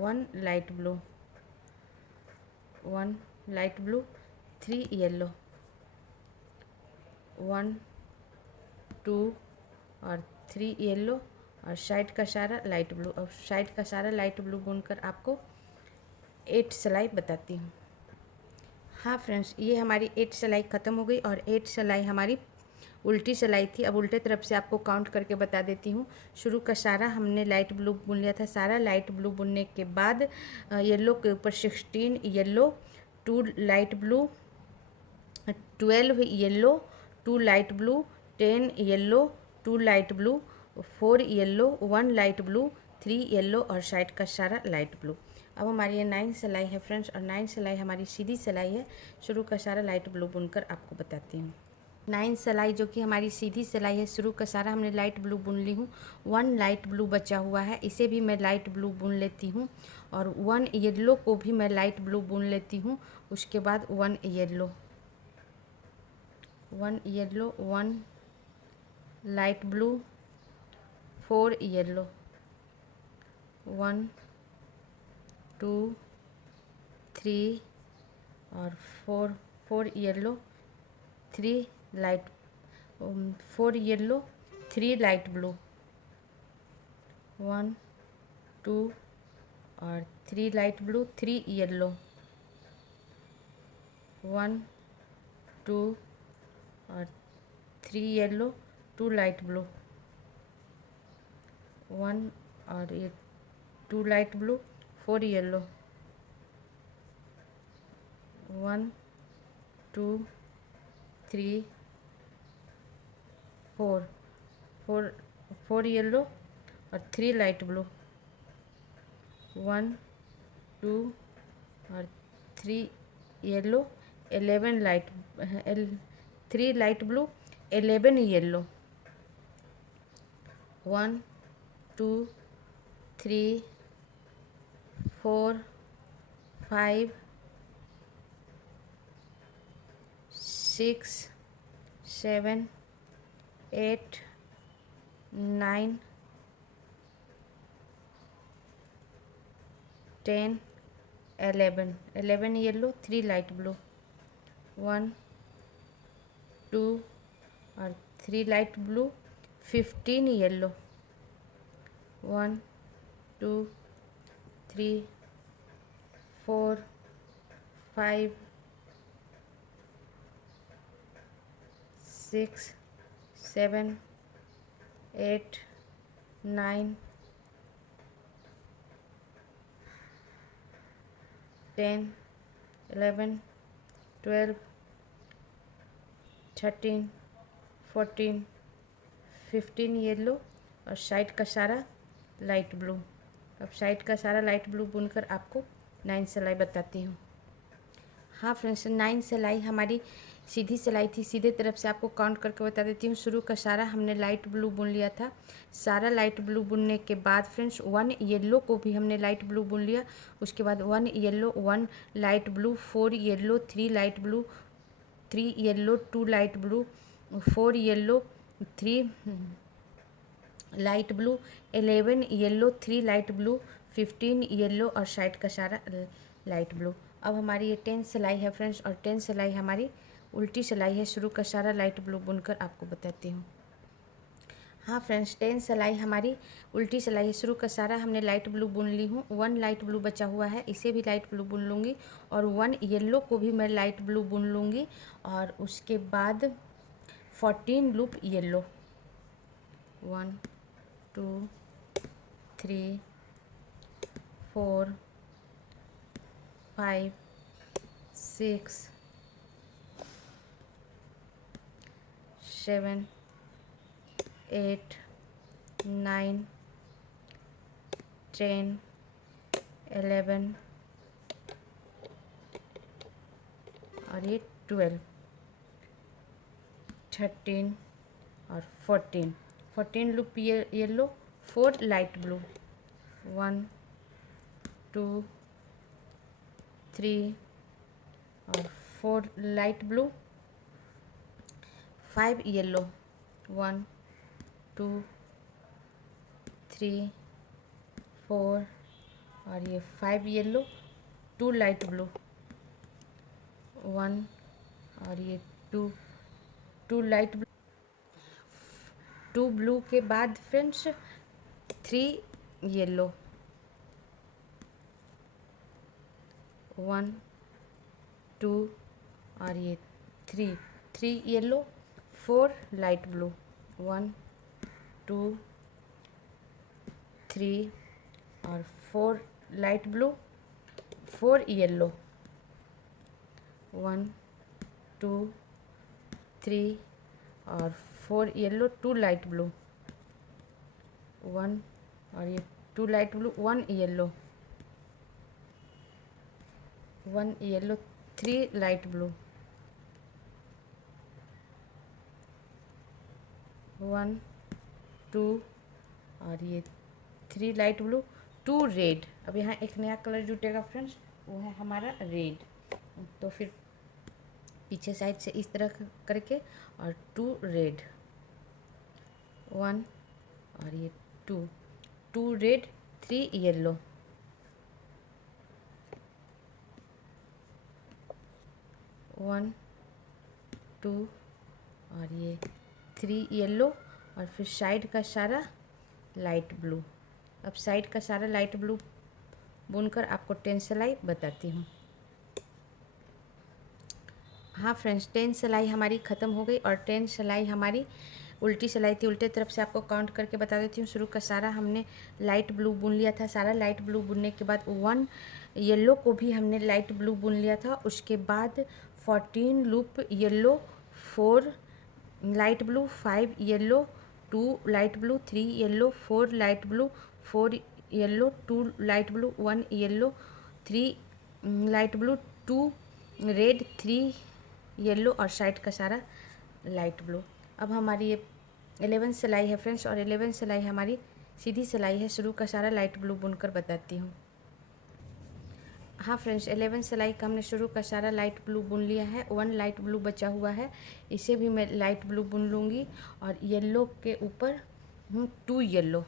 1 light blue, 1 light blue, 3 yellow, 1 2 और 3 येलो और साइड का सारा लाइट ब्लू। और साइड का सारा लाइट ब्लू बुनकर आपको 8 सिलाई बताती हूँ। हाँ फ्रेंड्स, ये हमारी 8 सिलाई ख़त्म हो गई और 8 सिलाई हमारी उल्टी सिलाई थी। अब उल्टे तरफ से आपको काउंट करके बता देती हूँ। शुरू का सारा हमने लाइट ब्लू बुन लिया था। सारा लाइट ब्लू बुनने के बाद येलो के ऊपर 16 yellow, 2 light blue, 12 yellow, 2 light blue, 10 yellow, 2 light blue, 4 yellow, 1 light blue, 3 yellow और साइड का सारा लाइट ब्लू। अब हमारी ये 9 सिलाई है फ्रेंड्स, और 9 सिलाई हमारी सीधी सिलाई है। शुरू का सारा लाइट ब्लू बुनकर आपको बताती हूँ। 9 सिलाई जो कि हमारी सीधी सिलाई है, शुरू का सारा हमने लाइट ब्लू बुन ली हूँ। 1 लाइट ब्लू बचा हुआ है, इसे भी मैं लाइट ब्लू बुन लेती हूँ, और 1 येलो को भी मैं लाइट ब्लू बुन लेती हूँ। उसके बाद 1 येलो, 1 लाइट ब्लू, 4 येलो, 1 2 3 और 4 yellow, 3 light 4 yellow, 3 light blue, 1 2 और 3 लाइट ब्लू, 3 येलो, 1 2 और 3 येलो, 2 लाइट ब्लू, 1 और ये 2 लाइट ब्लू, 4 येलो, 1 2 3 4 येलो और 3 लाइट ब्लू, 1 2 और 3 yellow, 11 light 3 light blue, 11 yellow, 1 2 3 4 5 6 7 8 9 10 11 yellow, 3 light blue, 1 2 और 3 लाइट ब्लू, 15 येलो, 1 2 3 4 5 6 7 8 9 10 11 12 13 14 15 येलो और side का सारा लाइट ब्लू। अब साइड का सारा लाइट ब्लू बुनकर आपको 9 सिलाई बताती हूँ। हाँ फ्रेंड्स, 9 सिलाई हमारी सीधी सिलाई थी। सीधे तरफ से आपको काउंट करके बता देती हूँ। शुरू का सारा हमने लाइट ब्लू बुन लिया था। सारा लाइट ब्लू बुनने के बाद फ्रेंड्स 1 येलो को भी हमने लाइट ब्लू बुन लिया। उसके बाद 1 yellow, 1 light blue, 4 yellow, 3 light blue, 3 yellow, 2 light blue, 4 yellow, 3 light blue, 11 yellow, 3 light blue, 15 yellow और साइड का सारा लाइट ब्लू। अब हमारी ये 10 सिलाई है फ्रेंड्स, और 10 सिलाई हमारी उल्टी सिलाई है। शुरू का सारा लाइट ब्लू बुनकर आपको बताती हूँ। हाँ फ्रेंड्स, 10 सिलाई हमारी उल्टी सिलाई है। शुरू का सारा हमने लाइट ब्लू बुन ली हूँ। 1 लाइट ब्लू बचा हुआ है, इसे भी लाइट ब्लू बुन लूँगी, और 1 येलो को भी मैं लाइट ब्लू बुन लूँगी, और उसके बाद 14 लूप येलो, 1 2 3 4 5 6 7 8 9 10 11 और ये 12 13 और 14 लूप येलो, 4 लाइट ब्लू, 1 2 3 और 4 लाइट ब्लू, 5 येलो, 1 2 3 4 और ये 5 येलो, 2 लाइट ब्लू, 1 और ये 2 लाइट ब्लू, 2 ब्लू के बाद फ्रेंड्स 3 येलो, 1 2 और ये 3 येलो, 4 लाइट ब्लू, 1 2 3 और 4 लाइट ब्लू, 4 येलो, 1 2 3 और 4 येलो, 2 लाइट ब्लू, 1 और ये 2 light blue, 1 yellow, 1 yellow, 3 light blue, 1 2 और ये 3 लाइट ब्लू, 2 रेड। अब यहाँ एक नया कलर जुटेगा फ्रेंड्स, वो है हमारा रेड। तो फिर पीछे साइड से इस तरह करके और 2 रेड, 1 और ये 2 रेड, 3 येलो, 1 2 और ये 3 येलो और फिर साइड का सारा लाइट ब्लू। अब साइड का सारा लाइट ब्लू बुनकर आपको 10 सिलाई बताती हूँ। हाँ फ्रेंड्स, 10 सिलाई हमारी ख़त्म हो गई और 10 सिलाई हमारी उल्टी सिलाई थी। उल्टे तरफ से आपको काउंट करके बता देती हूँ। शुरू का सारा हमने लाइट ब्लू बुन लिया था। सारा लाइट ब्लू बुनने के बाद 1 येलो को भी हमने लाइट ब्लू बुन लिया था। उसके बाद 14 loop yellow, 4 light blue, 5 yellow, 2 light blue, 3 yellow, 4 light blue, 4 yellow, 2 light blue, 1 yellow, 3 light blue, 2 red, 3 yellow और साइड का सारा लाइट ब्लू। अब हमारी ये 11 सिलाई है फ्रेंड्स और 11 सिलाई हमारी सीधी सिलाई है। शुरू का सारा लाइट ब्लू बुनकर बताती हूँ। हाँ फ्रेंड्स, 11 सिलाई का हमने शुरू का सारा लाइट ब्लू बुन लिया है। 1 लाइट ब्लू बचा हुआ है, इसे भी मैं लाइट ब्लू बुन लूँगी और येलो के ऊपर 2 येलो।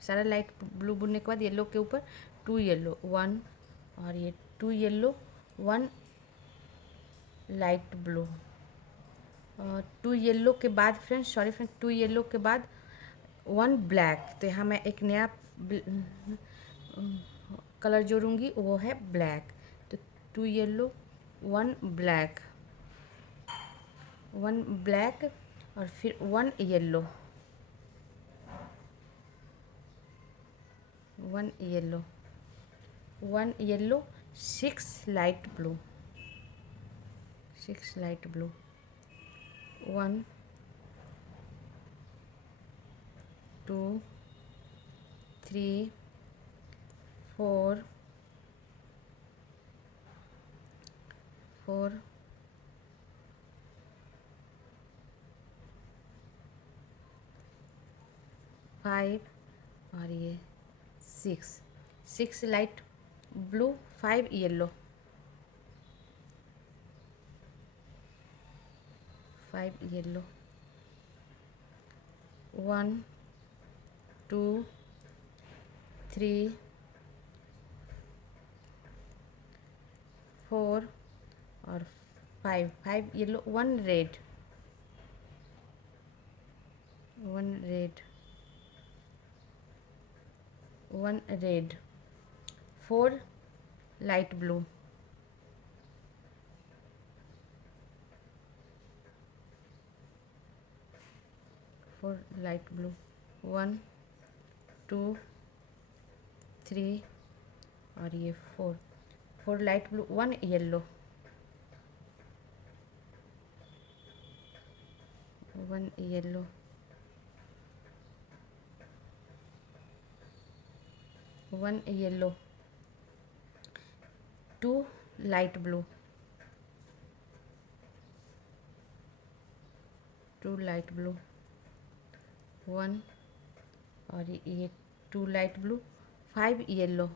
सारा लाइट ब्लू बुनने के बाद येलो के ऊपर 2 येलो, 1 और ये 2 येलो, 1 लाइट ब्लू, 2 येलो के बाद फ्रेंड्स 2 येलो के बाद 1 ब्लैक। तो यहाँ मैं एक नया कलर जोड़ूंगी, वो है ब्लैक। तो 2 येलो, 1 ब्लैक, 1 ब्लैक और फिर 1 yellow, 1 yellow, 1 yellow, 6 light blue, 6 light blue, 1 2 3 4 4 5 और ये 6 लाइट ब्लू, 5 येलो, 5 येलो, 1 2 3 4 और 5 yellow, 1 red, 1 red, 1 red, 4 light blue, 4 light blue, 1 2 3 और ये 4 light blue, 1 yellow, 1 yellow, 1 yellow, 2 light blue, 2 light blue, 1 और ये 2 light blue, 5 yellow,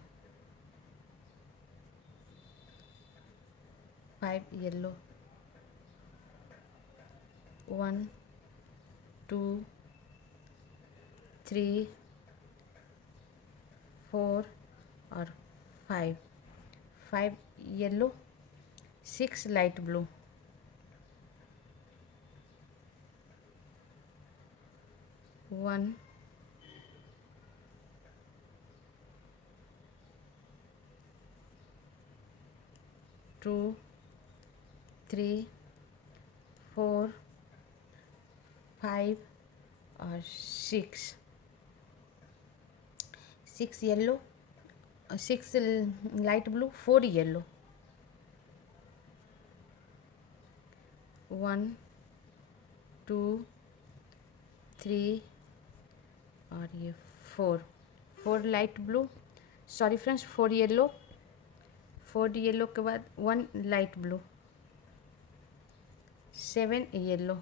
5 yellow, 1 2 3 4 और 5 yellow, 6 light blue, 1 2 3 4 5 और 6 yellow, 6 light blue, 4 yellow, 1 2 3 और ये 4 light blue, sorry friends 4 yellow, 4 yellow के बाद 1 लाइट ब्लू, 7 येलो,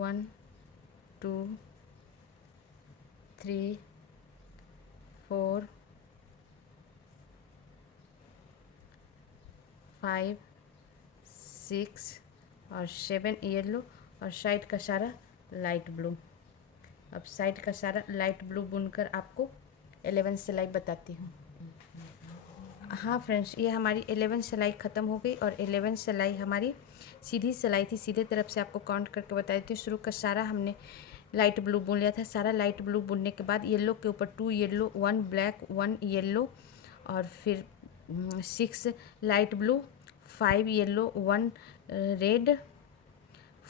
1 2 3 4 5 6 और 7 येलो और साइड का सारा लाइट ब्लू। अब साइड का सारा लाइट ब्लू बुनकर आपको 11 सिलाई बताती हूँ। हाँ फ्रेंड्स, ये हमारी 11 सिलाई ख़त्म हो गई और 11 सिलाई हमारी सीधी सिलाई थी। सीधे तरफ से आपको काउंट करके बता देती हूँ। शुरू का सारा हमने लाइट ब्लू बुन लिया था। सारा लाइट ब्लू बुनने के बाद येलो के ऊपर 2 येलो, 1 ब्लैक, 1 येलो और फिर 6 light blue, 5 yellow, 1 red,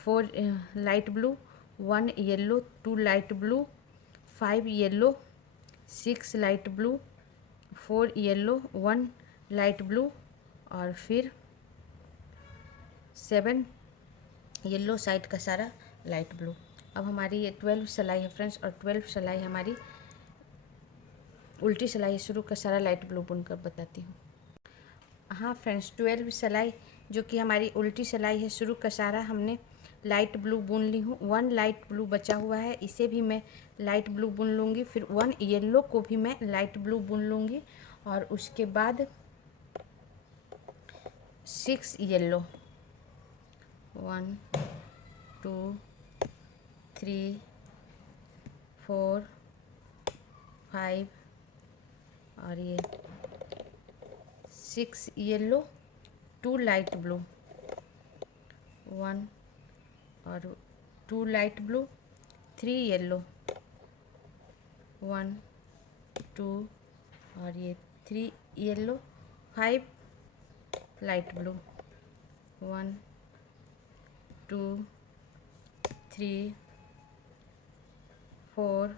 4 light blue, 1 yellow, 2 light blue, 5 yellow, 6 light blue, 4 yellow, 1 light blue और फिर 7 येलो, साइड का सारा लाइट ब्लू। अब हमारी ये 12 सिलाई है फ्रेंड्स और 12 सिलाई हमारी उल्टी सिलाई है। शुरू का सारा लाइट ब्लू बुनकर बताती हूँ। हाँ फ्रेंड्स, 12 सिलाई जो कि हमारी उल्टी सिलाई है, शुरू का सारा हमने लाइट ब्लू बुन ली हूँ। 1 लाइट ब्लू बचा हुआ है, इसे भी मैं लाइट ब्लू बुन लूँगी। फिर 1 येलो को भी मैं लाइट ब्लू बुन लूँगी और उसके बाद 6 येलो, 1 2 3 4 5 और ये 6 येलो, 2 लाइट ब्लू, 1 और 2 लाइट ब्लू, 3 येलो, 1 2 और ये 3 येलो, 5 लाइट ब्लू, 1 2 3 4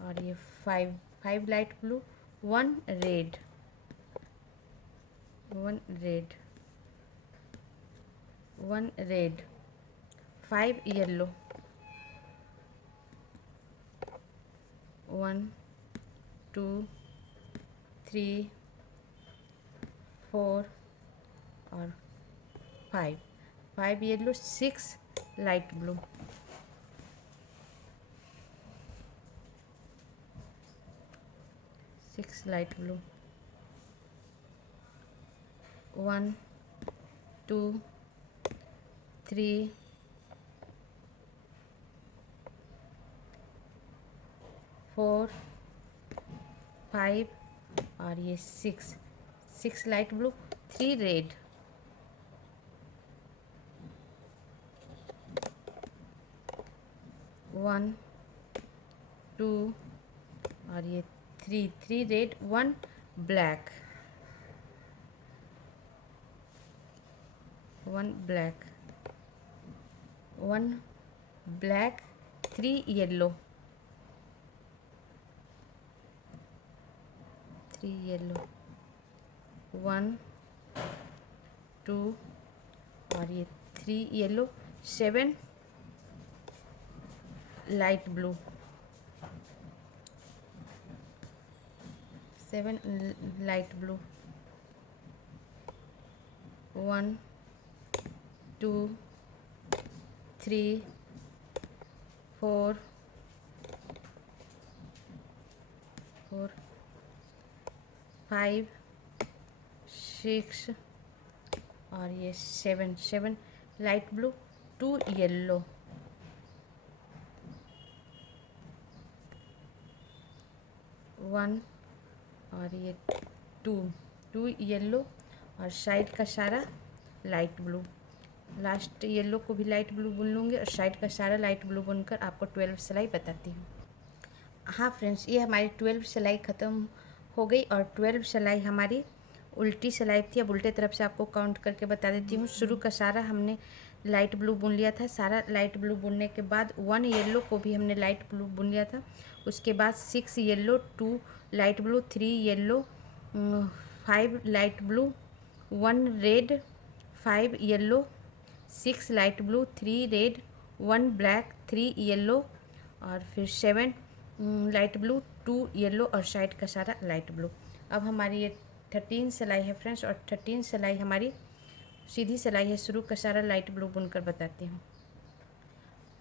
और ये 5 light blue, 1 red, 1 red, 1 red, 5 yellow, 1 2 3 4 और 5 yellow, 6 light blue, 6 light blue, 1 2 3 4 5 और ये 6 लाइट ब्लू, 3 रेड, 1 2 और ये 3 red, 1 black, 1 black, 1 black, 3 yellow, 3 yellow, 1 2 और ये 3 yellow, 7 light blue, 7 light blue, 1 2 3 4 5 6 और ये 7 लाइट ब्लू, 2 येलो, 1 और ये 2 येलो और साइड का सारा लाइट ब्लू। लास्ट येलो को भी लाइट ब्लू बुन लूँगी और साइड का सारा लाइट ब्लू बुनकर आपको 12 सिलाई बताती हूँ। हाँ फ्रेंड्स, ये हमारी 12 सिलाई ख़त्म हो गई और 12 सिलाई हमारी उल्टी सिलाई थी। अब उल्टे तरफ से आपको काउंट करके बता देती हूँ। शुरू का सारा हमने लाइट ब्लू बुन लिया था। सारा लाइट ब्लू बुनने के बाद 1 येलो को भी हमने लाइट ब्लू बुन लिया था। उसके बाद 6 yellow, 2 light blue, 3 yellow, 5 light blue, 1 red, 5 yellow, 6 light blue, 3 red, 1 black, 3 yellow और फिर 7 लाइट ब्लू, 2 येलो और साइड का सारा लाइट ब्लू। अब हमारी ये 13 सिलाई है फ्रेंड्स, और 13 सिलाई हमारी सीधी सिलाई है। शुरू का सारा लाइट ब्लू बुनकर बताती हूँ।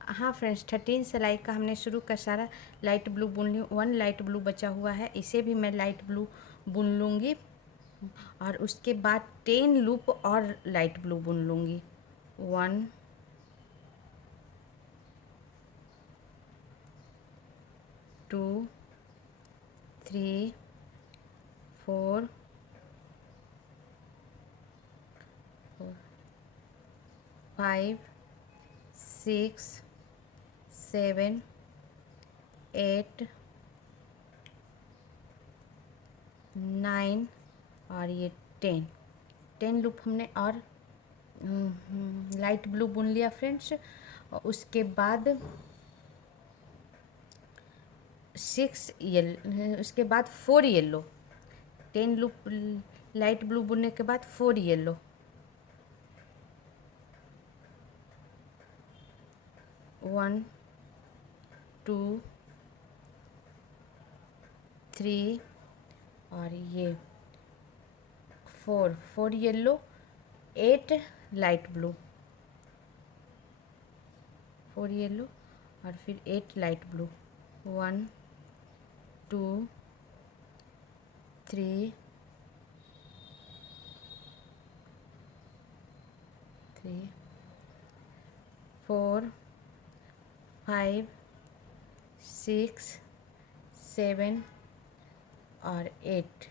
हाँ फ्रेंड्स, 13 सिलाई का हमने शुरू का सारा लाइट ब्लू बुन ली। 1 लाइट ब्लू बचा हुआ है, इसे भी मैं लाइट ब्लू बुन लूँगी और उसके बाद 10 लूप और लाइट ब्लू बुन लूँगी। 1 2 3 4 5 6 7 8 9 और ये 10 लूप हमने और लाइट ब्लू बुन लिया फ्रेंड्स। और उसके बाद 4 येलो, 10 लूप लाइट ब्लू बुनने के बाद 4 येलो, 1 2 3 और ये 4 येलो, 8 लाइट ब्लू, 4 येलो और फिर 8 लाइट ब्लू, 1 2 3 4 5 6 7 और 8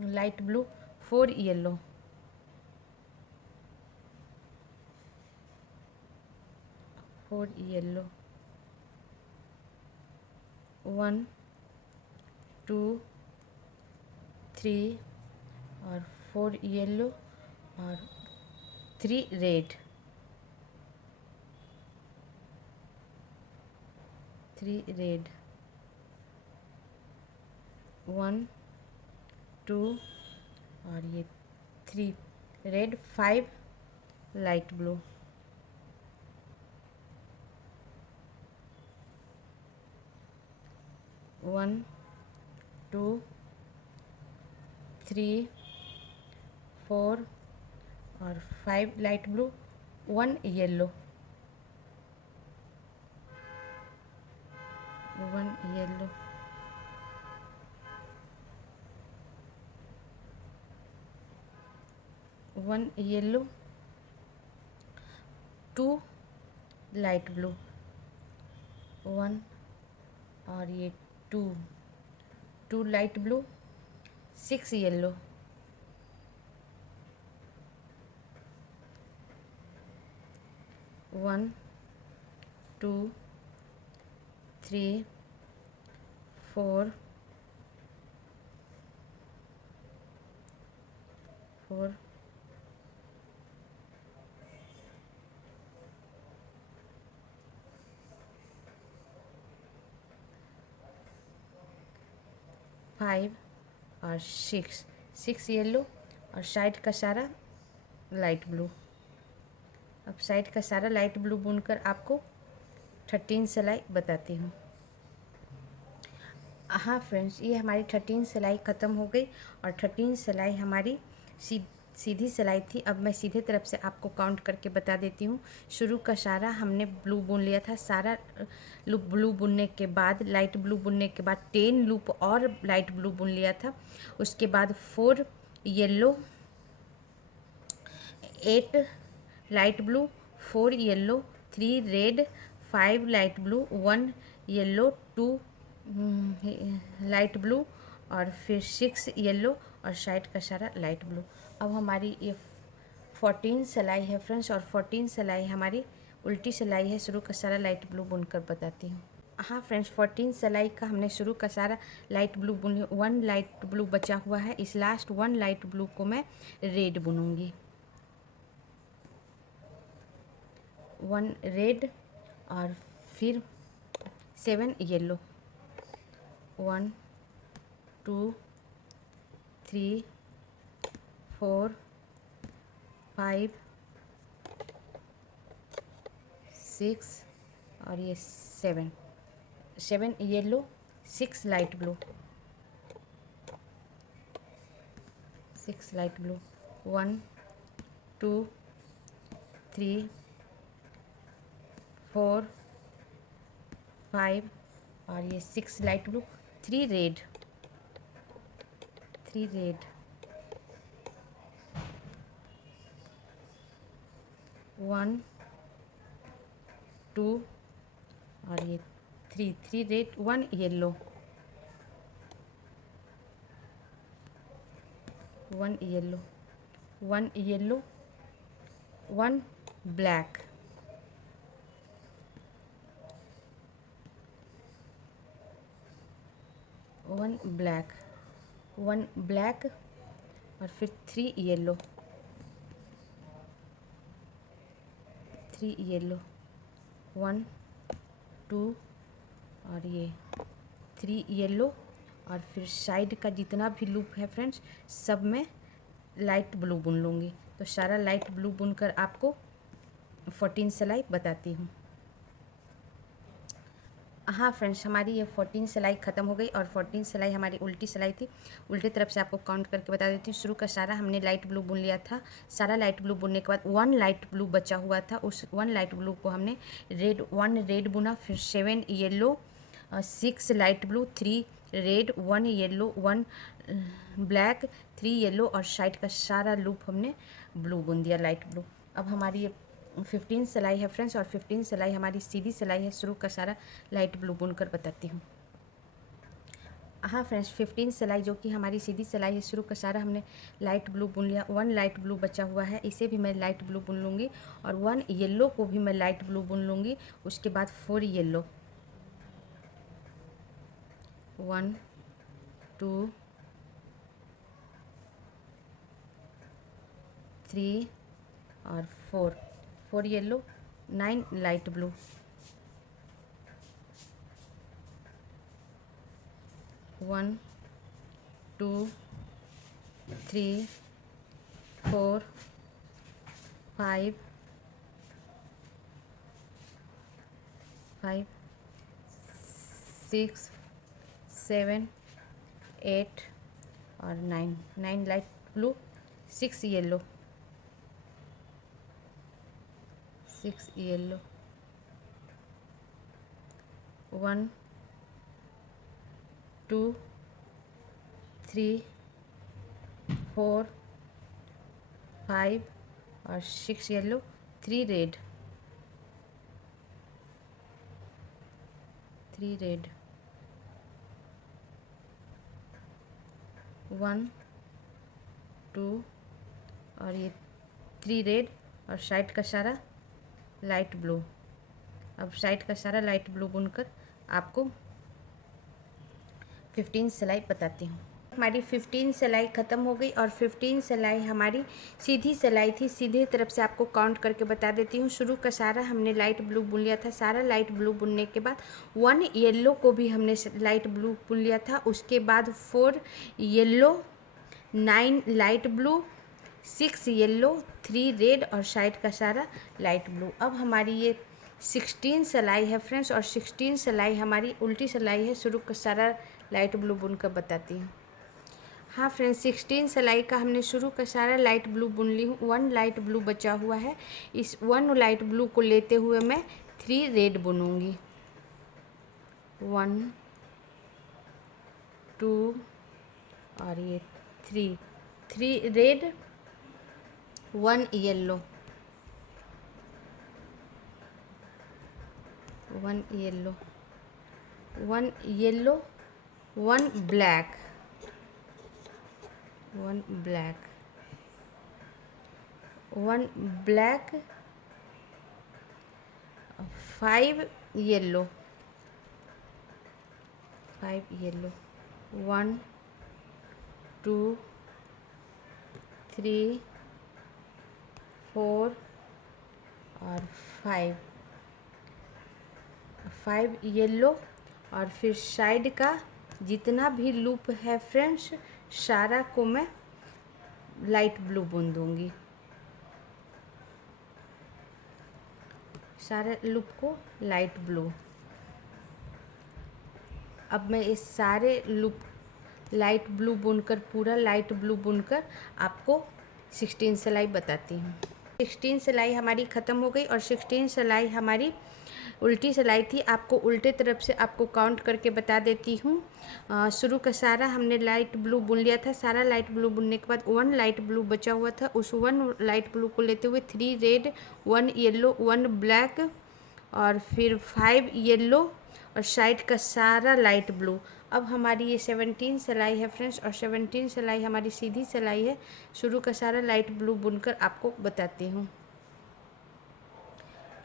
लाइट ब्लू, 4 येलो, 4 येलो, 1 2 3 और 4 येलो और 3 रेड, 3 रेड, 1 2 और ये 3 रेड, 5 लाइट ब्लू, 1 2 3 4 और 5 light blue, 1 yellow, 1 yellow, 1 yellow, 2 light blue, 1 और ये 2 लाइट ब्लू, 6 येलो, 1 2 3 4 5 और 6 येलो और साइड का सारा लाइट ब्लू। अब साइड का सारा लाइट ब्लू बुनकर आपको 13 सिलाई बताती हूँ। हाँ फ्रेंड्स, ये हमारी 13 सिलाई ख़त्म हो गई और 13 सिलाई हमारी सीधी सिलाई थी। अब मैं सीधे तरफ से आपको काउंट करके बता देती हूँ। शुरू का सारा हमने ब्लू बुन लिया था। सारा लूप ब्लू बुनने के बाद, लाइट ब्लू बुनने के बाद 10 लूप और लाइट ब्लू बुन लिया था। उसके बाद 4 yellow, 8 light blue, 4 yellow, 3 red, 5 light blue, 1 yellow, 2 light blue और फिर 6 येलो और साइड का सारा लाइट ब्लू। अब हमारी ये 14 सिलाई है फ्रेंड्स, और 14 सिलाई हमारी उल्टी सिलाई है। शुरू का सारा लाइट ब्लू बुनकर बताती हूँ। हाँ फ्रेंड्स, 14 सिलाई का हमने शुरू का सारा लाइट ब्लू बुन, 1 लाइट ब्लू बचा हुआ है। इस लास्ट 1 लाइट ब्लू को मैं रेड बुनूंगी। 1 रेड और फिर 7 येलो। 1 2 3 4 5 6 और ये 7 yellow, 6 light blue, 6 light blue. 1 2 3 4 5 और ये 6 लाइट ब्लू, 3 रेड, 3 रेड। 1 2 और ये 3 red, 1 yellow, 1 yellow, 1 yellow, 1 black, 1 black, 1 black और फिर 3 येलो, 3 येलो, 1 2 और ये 3 येलो और फिर साइड का जितना भी लूप है फ्रेंड्स सब में लाइट ब्लू बुन लूँगी। तो सारा लाइट ब्लू बुनकर आपको 14 सिलाई बताती हूँ। हाँ फ्रेंड्स, हमारी ये 14 सिलाई ख़त्म हो गई और 14 सिलाई हमारी उल्टी सिलाई थी। उल्टी तरफ से आपको काउंट करके बता देती हूँ। शुरू का सारा हमने लाइट ब्लू बुन लिया था। सारा लाइट ब्लू बुनने के बाद 1 लाइट ब्लू बचा हुआ था। उस 1 लाइट ब्लू को हमने 1 रेड बुना, फिर 7 yellow, 6 light blue, 3 red, 1 yellow, 1 black, 3 yellow और साइड का सारा लूप हमने ब्लू बुन दिया, लाइट ब्लू। अब हमारी ये 15 सिलाई है फ्रेंड्स और 15 सिलाई हमारी सीधी सिलाई है। शुरू का सारा लाइट ब्लू बुनकर बताती हूँ। हाँ फ्रेंड्स, 15 सिलाई जो कि हमारी सीधी सिलाई है, शुरू का सारा हमने लाइट ब्लू बुन लिया। 1 लाइट ब्लू बचा हुआ है, इसे भी मैं लाइट ब्लू बुन लूँगी और 1 येलो को भी मैं लाइट ब्लू बुन लूँगी। उसके बाद 4 येलो, 1 2 3 और 4 येलो, 9 लाइट ब्लू, 1 2 3 4 5 6 7 8 और 9 लाइट ब्लू, 6 येलो, 6 येलो, 1 2 3 4 5 और 6 येलो, 3 रेड, 3 रेड, 1 2 और ये 3 रेड और साइड का सारा लाइट ब्लू। अब साइड का सारा लाइट ब्लू बुनकर आपको 15 सिलाई बताती हूँ। हमारी 15 सिलाई ख़त्म हो गई और 15 सिलाई हमारी सीधी सिलाई थी। सीधे तरफ से आपको काउंट करके बता देती हूँ। शुरू का सारा हमने लाइट ब्लू बुन लिया था। सारा लाइट ब्लू बुनने के बाद 1 येलो को भी हमने लाइट ब्लू बुन लिया था। उसके बाद 4 yellow, 9 light blue, 6 yellow, 3 red और साइड का सारा लाइट ब्लू। अब हमारी ये 16 सिलाई है फ्रेंड्स और 16 सिलाई हमारी उल्टी सिलाई है। शुरू का सारा लाइट ब्लू बुनकर बताती हूँ। हाँ फ्रेंड्स, 16 सिलाई का हमने शुरू का सारा लाइट ब्लू बुन ली हूँ। 1 लाइट ब्लू बचा हुआ है। इस 1 लाइट ब्लू को लेते हुए मैं 3 रेड बुनूंगी। 1 2 और ये 3 red, 1 yellow, 1 yellow, 1 yellow, 1 black, 1 black, 1 black, 5 yellow, 5 yellow, 1 2 3 4 और 5 येलो। और फिर साइड का जितना भी लूप है फ्रेंड्स, सारा को मैं लाइट ब्लू बुन दूंगी, सारे लूप को लाइट ब्लू। अब मैं इस सारे लूप लाइट ब्लू बुनकर, पूरा लाइट ब्लू बुनकर आपको 16 सिलाई बताती हूँ। 16 सिलाई हमारी ख़त्म हो गई और 16 सिलाई हमारी उल्टी सिलाई थी। आपको उल्टे तरफ से आपको काउंट करके बता देती हूँ। शुरू का सारा हमने लाइट ब्लू बुन लिया था। सारा लाइट ब्लू बुनने के बाद 1 लाइट ब्लू बचा हुआ था। उस 1 लाइट ब्लू को लेते हुए 3 रेड, 1 येलो, 1 ब्लैक और फिर 5 येलो और साइड का सारा लाइट ब्लू। अब हमारी ये 17 सिलाई है फ्रेंड्स, और 17 सिलाई हमारी सीधी सिलाई है। शुरू का सारा लाइट ब्लू बुनकर आपको बताती हूँ।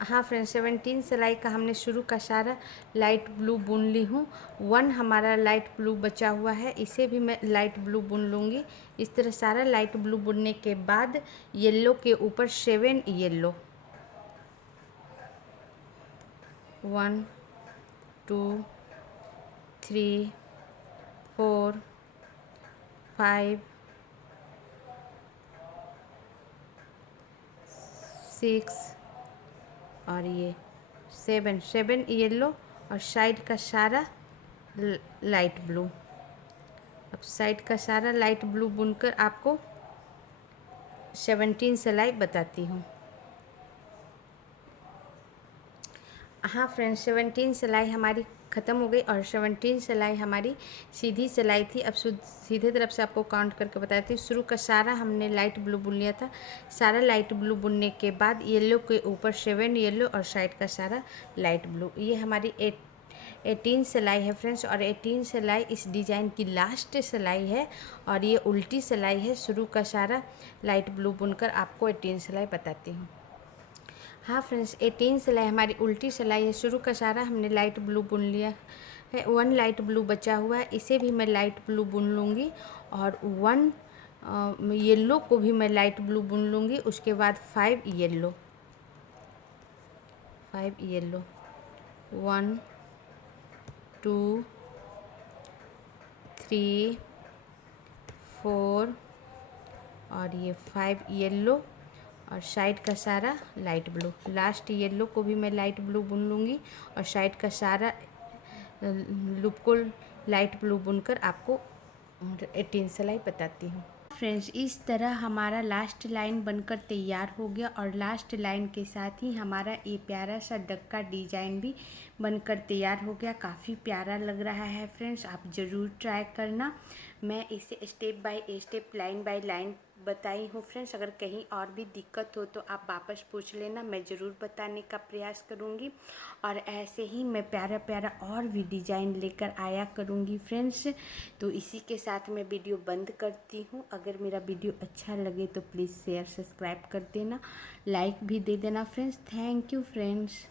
हाँ फ्रेंड्स, 17 सिलाई का हमने शुरू का सारा लाइट ब्लू बुन ली हूँ। 1 हमारा लाइट ब्लू बचा हुआ है, इसे भी मैं लाइट ब्लू बुन लूँगी। इस तरह सारा लाइट ब्लू बुनने के बाद येलो के ऊपर 7 येलो, 1 2 3 4 5 6 और ये 7 येलो और साइड का सारा लाइट ब्लू। अब साइड का सारा लाइट ब्लू बुनकर आपको 17 सिलाई बताती हूँ। हाँ फ्रेंड्स, 17 सिलाई हमारी ख़त्म हो गई और 17 सिलाई हमारी सीधी सिलाई थी। अब सीधे तरफ से आपको काउंट करके बताती हूँ। शुरू का सारा हमने लाइट ब्लू बुन लिया था। सारा लाइट ब्लू बुनने के बाद येलो के ऊपर 7 येलो और साइड का सारा लाइट ब्लू। ये हमारी 18 सिलाई है फ्रेंड्स, और 18 सिलाई इस डिज़ाइन की लास्ट सिलाई है और ये उल्टी सिलाई है। शुरू का सारा लाइट ब्लू बुनकर आपको 18 सिलाई बताती हूँ। हाँ फ्रेंड्स, 18 सिलाई हमारी उल्टी सिलाई है। शुरू का सारा हमने लाइट ब्लू बुन लिया है। 1 लाइट ब्लू बचा हुआ है, इसे भी मैं लाइट ब्लू बुन लूँगी और 1 येलो को भी मैं लाइट ब्लू बुन लूँगी। उसके बाद 5 येलो, 1 2 3 4 और ये 5 येलो और साइड का सारा लाइट ब्लू। लास्ट येलो को भी मैं लाइट ब्लू बुन लूँगी और साइड का सारा लूप को लाइट ब्लू बुनकर आपको 18 सिलाई बताती हूँ। फ्रेंड्स, इस तरह हमारा लास्ट लाइन बनकर तैयार हो गया और लास्ट लाइन के साथ ही हमारा ये प्यारा सा डक्का डिज़ाइन भी बनकर तैयार हो गया। काफ़ी प्यारा लग रहा है फ्रेंड्स, आप ज़रूर ट्राई करना। मैं इसे step by step, line by line बताई हूँ फ्रेंड्स। अगर कहीं और भी दिक्कत हो तो आप वापस पूछ लेना, मैं ज़रूर बताने का प्रयास करूँगी। और ऐसे ही मैं प्यारा प्यारा और भी डिज़ाइन लेकर आया करूँगी फ्रेंड्स। तो इसी के साथ मैं वीडियो बंद करती हूँ। अगर मेरा वीडियो अच्छा लगे तो प्लीज़ शेयर सब्सक्राइब कर देना, लाइक भी दे देना फ्रेंड्स। Thank you friends.